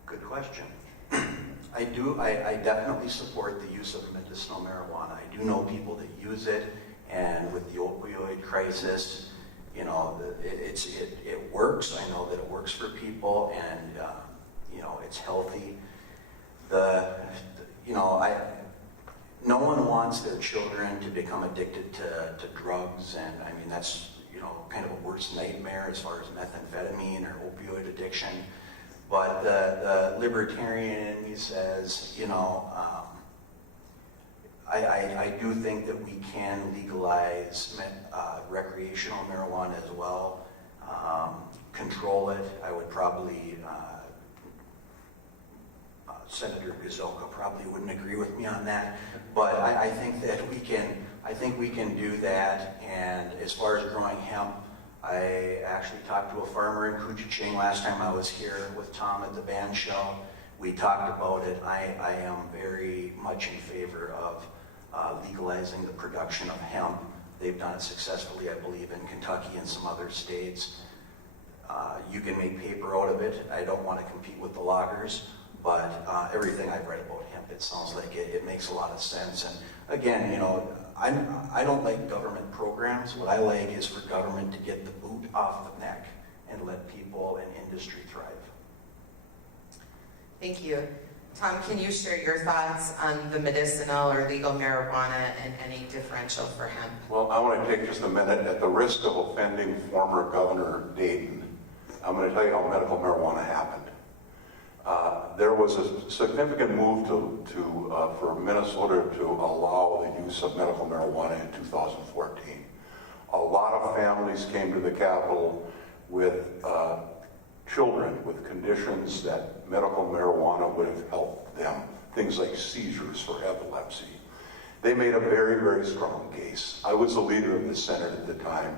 Good question. I definitely support the use of medicinal marijuana. I do know people that use it, and with the opioid crisis, you know, it works. I know that it works for people, and you know, it's healthy. No one wants their children to become addicted to drugs, and I mean, that's, you know, kind of a worst nightmare as far as methamphetamine or opioid addiction. But the libertarian in me says, you know, I do think that we can legalize recreational marijuana as well, control it. I would probably, Senator Gazoka probably wouldn't agree with me on that, but I think that we can do that. And as far as growing hemp, I actually talked to a farmer in Kuchiching last time I was here with Tom at the band show. We talked about it. I am very much in favor of legalizing the production of hemp. They've done it successfully, I believe, in Kentucky and some other states. You can make paper out of it. I don't want to compete with the loggers, but everything I've read about hemp, it sounds like it makes a lot of sense. And again, you know, I don't like government programs. What I like is for government to get the boot off the neck and let people and industry thrive. Thank you. Tom, can you share your thoughts on the medicinal or legal marijuana and any differential for hemp? Well, I want to take just a minute. At the risk of offending former Governor Dayton, I'm going to tell you how medical marijuana happened. There was a significant move for Minnesota to allow the use of medical marijuana in 2014. A lot of families came to the Capitol with children with conditions that medical marijuana would have helped them, things like seizures for epilepsy. They made a very, very strong case. I was the leader of the Senate at the time.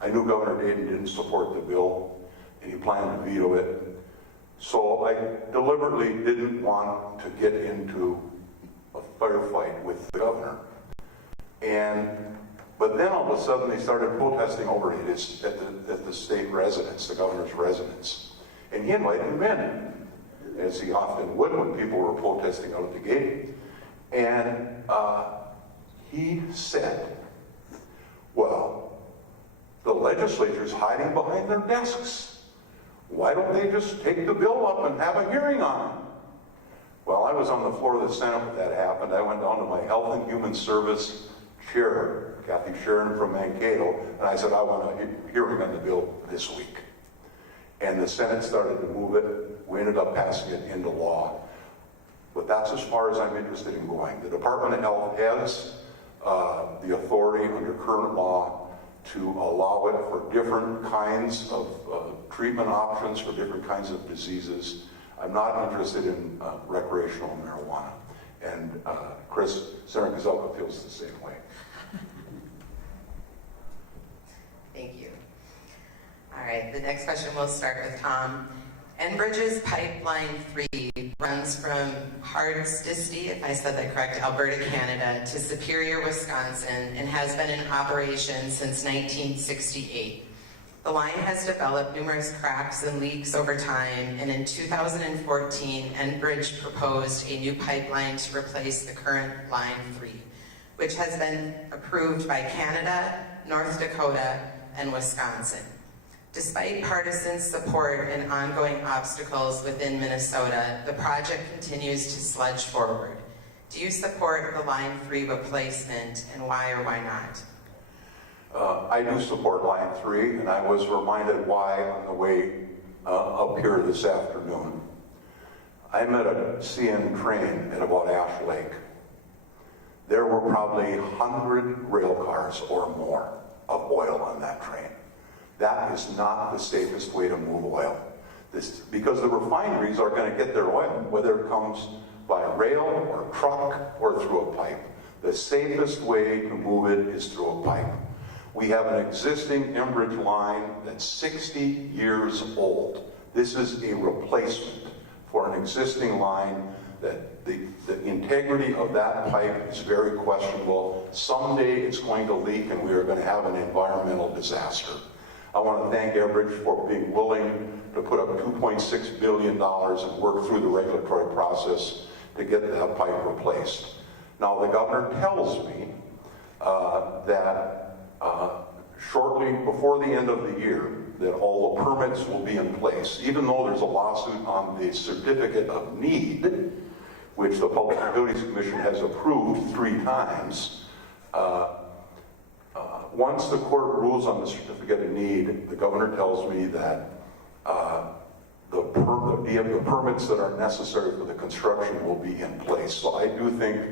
I knew Governor Dayton didn't support the bill, and he planned to veto it. So I deliberately didn't want to get into a firefight with the governor. But then all of a sudden they started protesting over it at the state residence, the governor's residence. And he invited them in, as he often would when people were protesting out at the gate. And he said, well, the legislature's hiding behind their desks. Why don't they just take the bill up and have a hearing on it? Well, I was on the floor of the Senate when that happened. I went down to my Health and Human Service chair, Kathy Sharon from Mankato, and I said, I want a hearing on the bill this week. And the Senate started to move it. We ended up passing it into law. But that's as far as I'm interested in going. The Department of Health has the authority under current law to allow it for different kinds of treatment options for different kinds of diseases. I'm not interested in recreational marijuana. And Senator Gazelka feels the same way. Thank you. All right, the next question will start with Tom. Enbridge's Pipeline 3 runs from Hardisty, if I said that correct, Alberta, Canada, to Superior, Wisconsin, and has been in operation since 1968. The line has developed numerous cracks and leaks over time, and in 2014, Enbridge proposed a new pipeline to replace the current Line 3, which has been approved by Canada, North Dakota, and Wisconsin. Despite partisan support and ongoing obstacles within Minnesota, the project continues to sludge forward. Do you support the Line 3 replacement, and why or why not? I do support Line 3, and I was reminded why on the way up here this afternoon. I met a CN train at about Ash Lake. There were probably 100 rail cars or more of oil on that train. That is not the safest way to move oil. Because the refineries are going to get their oil, whether it comes by rail or truck or through a pipe. The safest way to move it is through a pipe. We have an existing Enbridge line that's 60 years old. This is a replacement for an existing line that the integrity of that pipe is very questionable. Someday it's going to leak and we are going to have an environmental disaster. I want to thank Enbridge for being willing to put up $2.6 billion and work through the regulatory process to get that pipe replaced. Now, the governor tells me that shortly before the end of the year, that all the permits will be in place, even though there's a lawsuit on the certificate of need, which the Public Utilities Commission has approved 3 times. Once the court rules on the certificate of need, the governor tells me that the permits that are necessary for the construction will be in place. So I do think,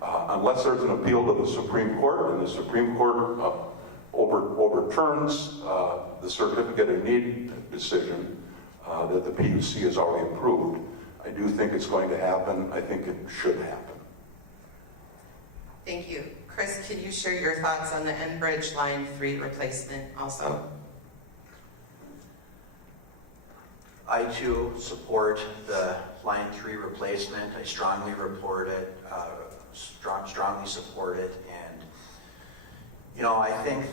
unless there's an appeal to the Supreme Court and the Supreme Court overturns the certificate of need decision that the PUC has already approved, I do think it's going to happen. I think it should happen. Thank you. Chris, can you share your thoughts on the Enbridge Line 3 replacement also? I too support the Line 3 replacement. I strongly support it, and you know, I think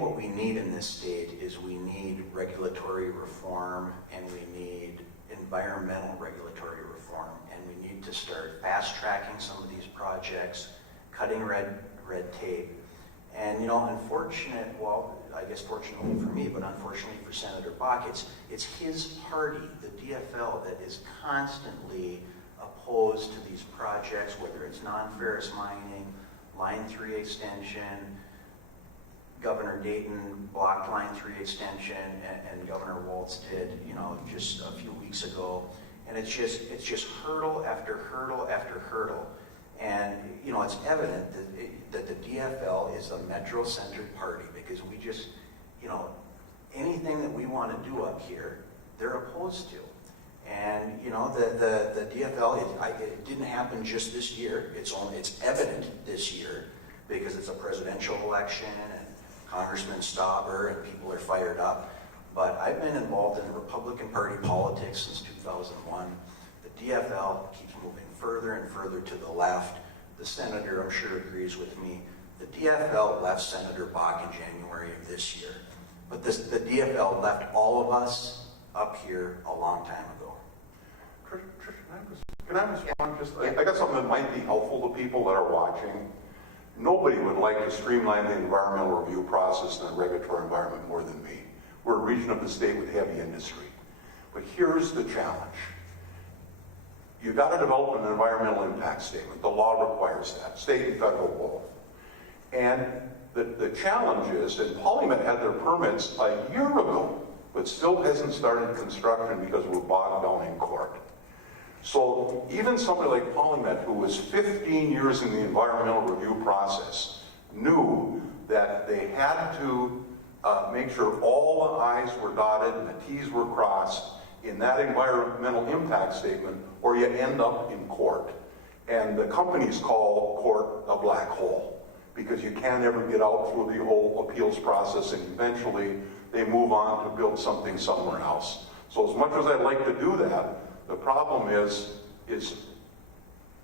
what we need in this state is we need regulatory reform, and we need environmental regulatory reform, and we need to start fast tracking some of these projects, cutting red tape. And you know, I guess fortunately for me, but unfortunately for Senator Bach, it's his party, the DFL, that is constantly opposed to these projects, whether it's non-ferrous mining, Line 3 extension, Governor Dayton blocked Line 3 extension, and Governor Walz did, you know, just a few weeks ago. And it's just hurdle after hurdle after hurdle. And, you know, it's evident that the DFL is a metro-centered party, because we just, you know, anything that we want to do up here, they're opposed to. And, you know, the DFL, it didn't happen just this year. It's evident this year because it's a presidential election and Congressman Stauber and people are fired up. But I've been involved in the Republican Party politics since 2001. The DFL keeps moving further and further to the left. The senator, I'm sure, agrees with me. The DFL left Senator Bach in January of this year. But the DFL left all of us up here a long time ago. Trish, can I respond? I got something that might be helpful to people that are watching. Nobody would like to streamline the environmental review process in a regulatory environment more than me. We're a region of the state with heavy industry. But here's the challenge. You've got to develop an environmental impact statement. The law requires that, state and federal both. And the challenge is that PolyMet had their permits a year ago, but still hasn't started construction because we're bogged down in court. So even somebody like PolyMet, who was 15 years in the environmental review process, knew that they had to make sure all the I's were dotted and the T's were crossed in that environmental impact statement, or you end up in court. And the companies call court a black hole, because you can't ever get out through the whole appeals process, and eventually they move on to build something somewhere else. So as much as I'd like to do that, the problem is it's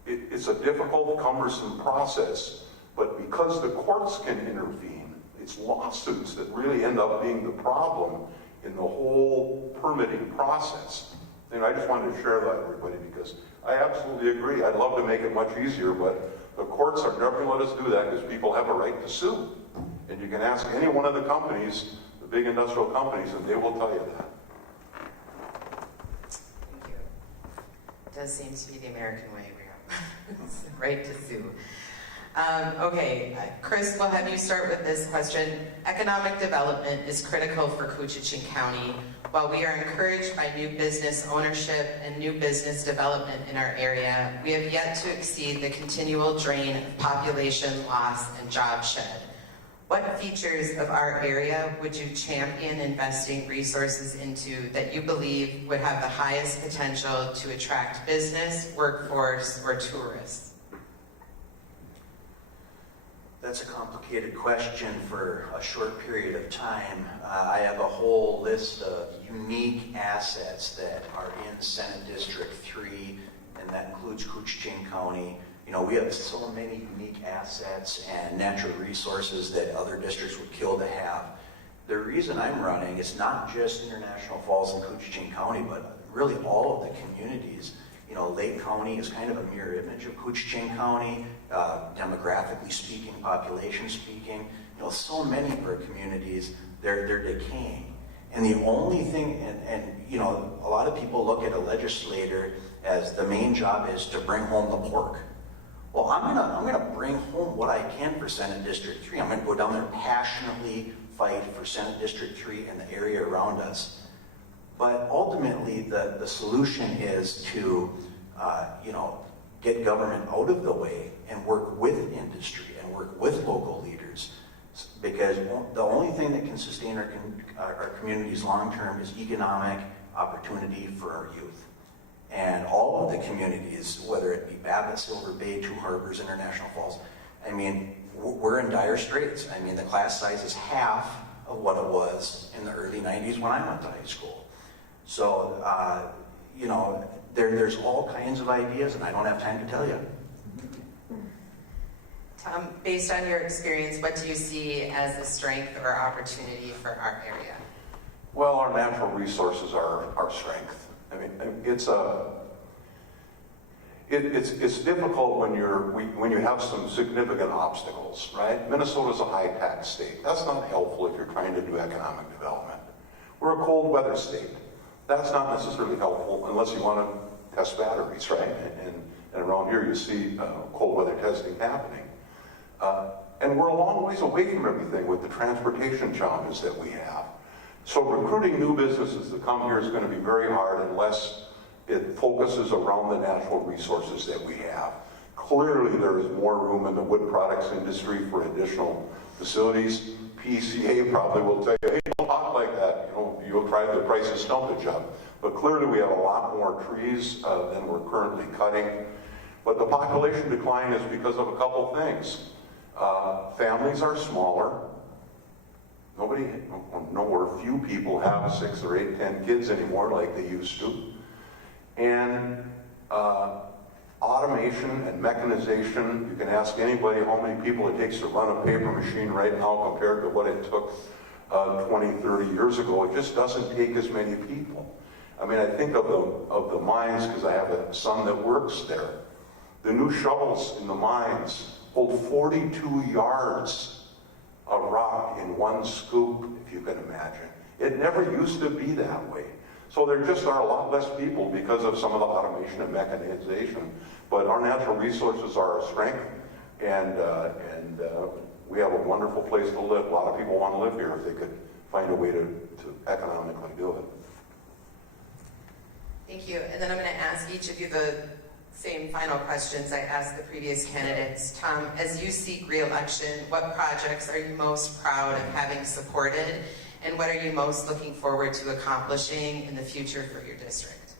a difficult, cumbersome process, but because the courts can intervene, it's lawsuits that really end up being the problem in the whole permitting process. And I just wanted to share that with everybody, because I absolutely agree. I'd love to make it much easier, but the courts are never going to let us do that, because people have a right to sue. And you can ask any one of the companies, the big industrial companies, and they will tell you that. Thank you. It does seem to be the American way. We have the right to sue. Okay, Chris, we'll have you start with this question. Economic development is critical for Coochin County. While we are encouraged by new business ownership and new business development in our area, we have yet to exceed the continual drain of population loss and job shed. What features of our area would you champion investing resources into that you believe would have the highest potential to attract business, workforce, or tourists? That's a complicated question for a short period of time. I have a whole list of unique assets that are in Senate District 3, and that includes Coochin County. You know, we have so many unique assets and natural resources that other districts would kill to have. The reason I'm running is not just International Falls and Coochin County, but really all of the communities. You know, Lake County is kind of a mirror image of Coochin County, demographically speaking, population speaking. You know, so many of our communities, they're decaying. And the only thing, and you know, a lot of people look at a legislator as the main job is to bring home the pork. Well, I'm gonna bring home what I can for Senate District 3. I'm gonna go down there and passionately fight for Senate District 3 and the area around us. But ultimately, the solution is to, get government out of the way and work with industry and work with local leaders. Because the only thing that can sustain our communities long-term is economic opportunity for our youth. And all of the communities, whether it be Babbitt, Silver Bay, Two Harbors, International Falls, I mean, we're in dire straits. I mean, the class size is half of what it was in the early 90s when I went to high school. So, there's all kinds of ideas, and I don't have time to tell you. Tom, based on your experience, what do you see as a strength or opportunity for our area? Well, our natural resources are our strength. I mean, it's difficult when you have some significant obstacles, right? Minnesota's a high-tax state. That's not helpful if you're trying to do economic development. We're a cold weather state. That's not necessarily helpful unless you want to test batteries, right? And around here you see cold weather testing happening. And we're a long ways away from everything with the transportation challenges that we have. So recruiting new businesses to come here is going to be very hard unless it focuses around the natural resources that we have. Clearly there is more room in the wood products industry for additional facilities. PCA probably will tell you, hey, don't talk like that. You'll drive the price of stumpage up. But clearly we have a lot more trees than we're currently cutting. But the population decline is because of a couple things. Families are smaller. Few people have 6 or 8, 10 kids anymore like they used to. And automation and mechanization, you can ask anybody how many people it takes to run a paper machine right now compared to what it took 20, 30 years ago. It just doesn't take as many people. I mean, I think of the mines because I have a son that works there. The new shovels in the mines hold 42 yards of rock in one scoop, if you can imagine. It never used to be that way. So there just are a lot less people because of some of the automation and mechanization. But our natural resources are our strength, and we have a wonderful place to live. A lot of people want to live here if they could find a way to economically do it. Thank you. And then I'm going to ask each of you the same final questions I asked the previous candidates. Tom, as you seek re-election, what projects are you most proud of having supported, and what are you most looking forward to accomplishing in the future for your district?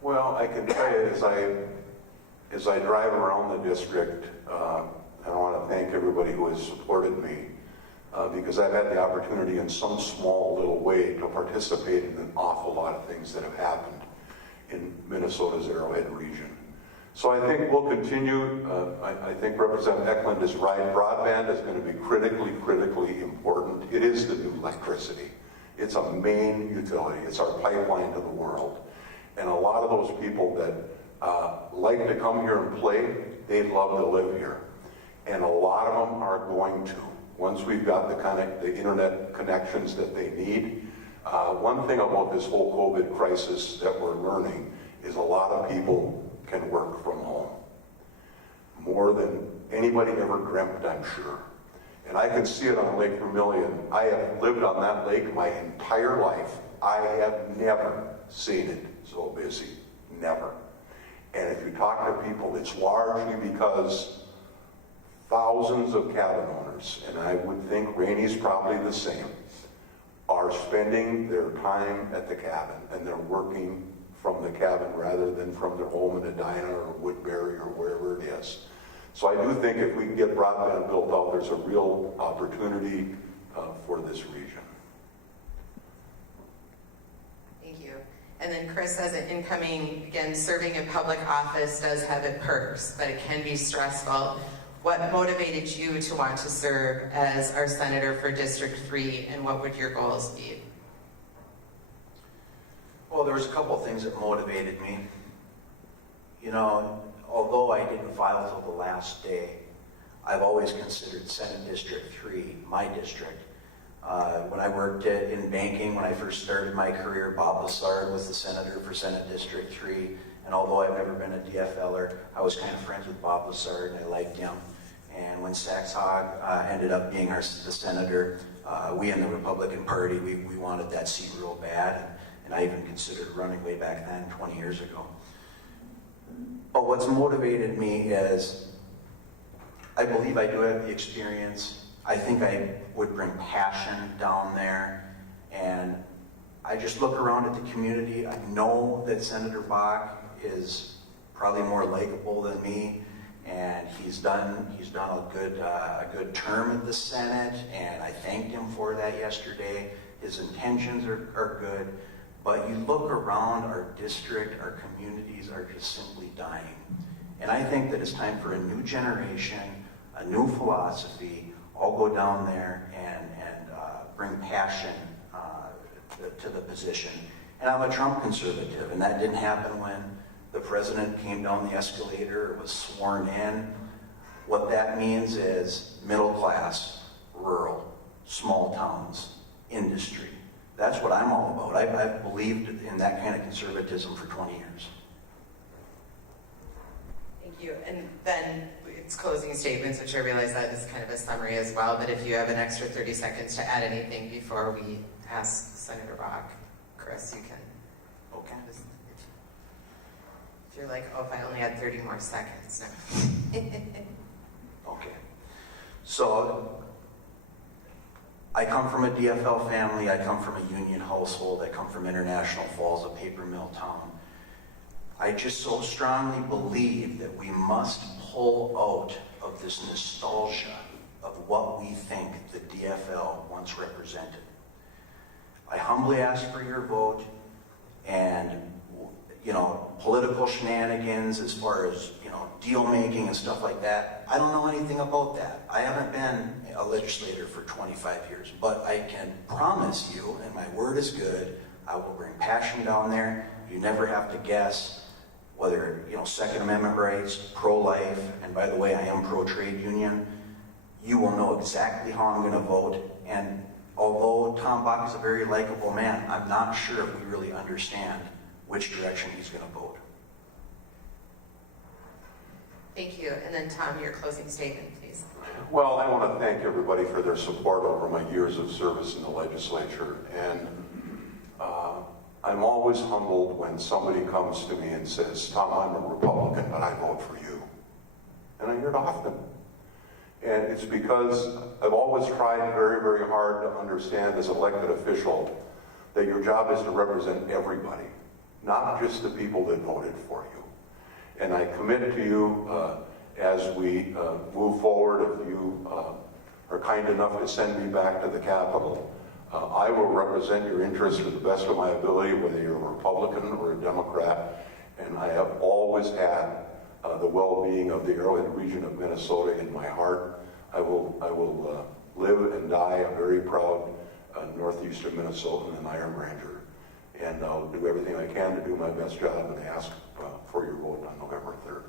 Well, I can tell you as I drive around the district, I want to thank everybody who has supported me because I've had the opportunity in some small little way to participate in an awful lot of things that have happened in Minnesota's Arrowhead region. So I think we'll continue. I think Representative Eklund is right. Broadband is going to be critically important. It is the new electricity. It's a main utility. It's our pipeline to the world. And a lot of those people that like to come here and play, they'd love to live here. And a lot of them are going to. Once we've got the internet connections that they need. One thing about this whole COVID crisis that we're learning is a lot of people can work from home. More than anybody ever dreamt, I'm sure. And I can see it on Lake Vermilion. I have lived on that lake my entire life. I have never seen it so busy. Never. And if you talk to people, it's largely because thousands of cabin owners, and I would think Rainey's probably the same, are spending their time at the cabin, and they're working from the cabin rather than from their home in Edina or Woodbury or wherever it is. So I do think if we can get broadband built out, there's a real opportunity for this region. Thank you. And then Chris, as an incoming, again, serving in public office does have its perks, but it can be stressful. What motivated you to want to serve as our senator for District 3, and what would your goals be? Well, there was a couple of things that motivated me. Although I didn't file till the last day, I've always considered Senate District 3 my district. When I worked in banking, when I first started my career, Bob Lassard was the senator for Senate District 3. And although I've never been a DFLer, I was kind of friends with Bob Lassard and I liked him. And when Sachs Hogg ended up being the senator, we in the Republican Party, we wanted that seat real bad, and I even considered running way back then, 20 years ago. But what's motivated me is I believe I do have the experience. I think I would bring passion down there, and I just look around at the community. I know that Senator Bach is probably more likable than me, and he's done a good term at the Senate, and I thanked him for that yesterday. His intentions are good, but you look around our district, our communities are just simply dying. And I think that it's time for a new generation, a new philosophy. I'll go down there and bring passion to the position. And I'm a Trump conservative, and that didn't happen when the president came down the escalator, was sworn in. What that means is middle class, rural, small towns, industry. That's what I'm all about. I've believed in that kind of conservatism for 20 years. Thank you. And then it's closing statements, which I realize that is kind of a summary as well, but if you have an extra 30 seconds to add anything before we ask Senator Bach, Chris, you can. Okay. If you're like, oh, if I only had 30 more seconds. No. Okay. So I come from a DFL family. I come from a union household. I come from International Falls, a paper mill town. I just so strongly believe that we must pull out of this nostalgia of what we think the DFL once represented. I humbly ask for your vote, and political shenanigans as far as deal making and stuff like that, I don't know anything about that. I haven't been a legislator for 25 years, but I can promise you, and my word is good, I will bring passion down there. You never have to guess whether, Second Amendment rights, pro-life, and by the way, I am pro-trade union. You will know exactly how I'm going to vote, and although Tom Bach is a very likable man, I'm not sure if we really understand which direction he's going to vote. Thank you. And then Tom, your closing statement, please. Well, I want to thank everybody for their support over my years of service in the legislature. And I'm always humbled when somebody comes to me and says, Tom, I'm a Republican, but I vote for you. And I hear it often. And it's because I've always tried very, very hard to understand as an elected official that your job is to represent everybody, not just the people that voted for you. And I commit to you as we move forward, if you are kind enough to send me back to the Capitol, I will represent your interests to the best of my ability, whether you're a Republican or a Democrat. And I have always had the well-being of the Arrowhead region of Minnesota in my heart. I will live and die a very proud northeastern Minnesotan and Iron Ranger. And I'll do everything I can to do my best job and ask for your vote on November 3rd.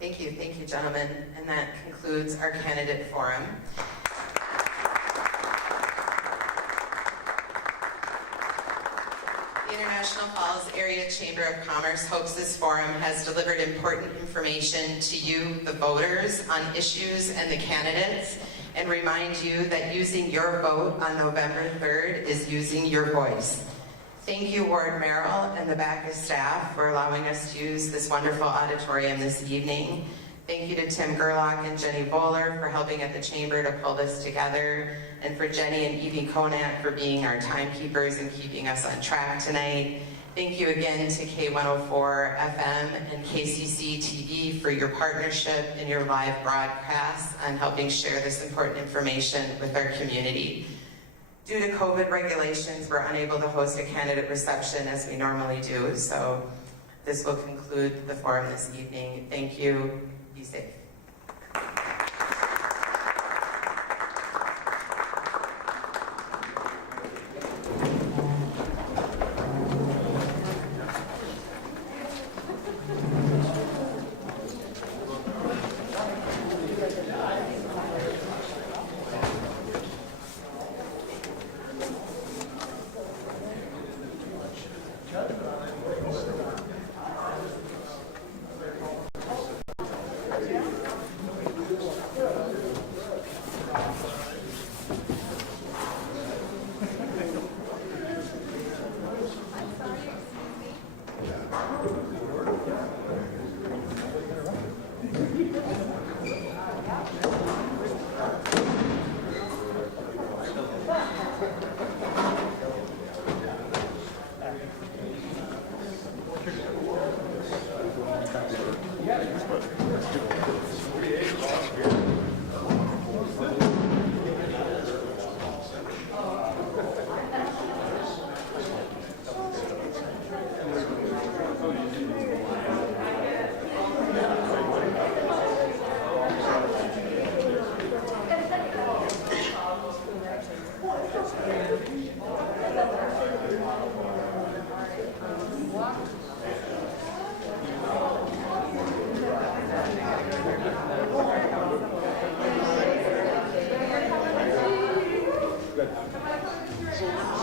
Thank you, gentlemen. And that concludes our candidate forum. The International Falls Area Chamber of Commerce hopes this forum has delivered important information to you, the voters, on issues and the candidates, and remind you that using your vote on November 3rd is using your voice. Thank you, Ward Merrill and the Bacchus staff, for allowing us to use this wonderful auditorium this evening. Thank you to Tim Gerlach and Jenny Bowler for helping at the Chamber to pull this together, and for Jenny and Evie Konak for being our timekeepers and keeping us on track tonight. Thank you again to K104 FM and KCC TV for your partnership and your live broadcasts on helping share this important information with our community. Due to COVID regulations, we're unable to host a candidate reception as we normally do, so this will conclude the forum this evening. Thank you. Be safe. so loud.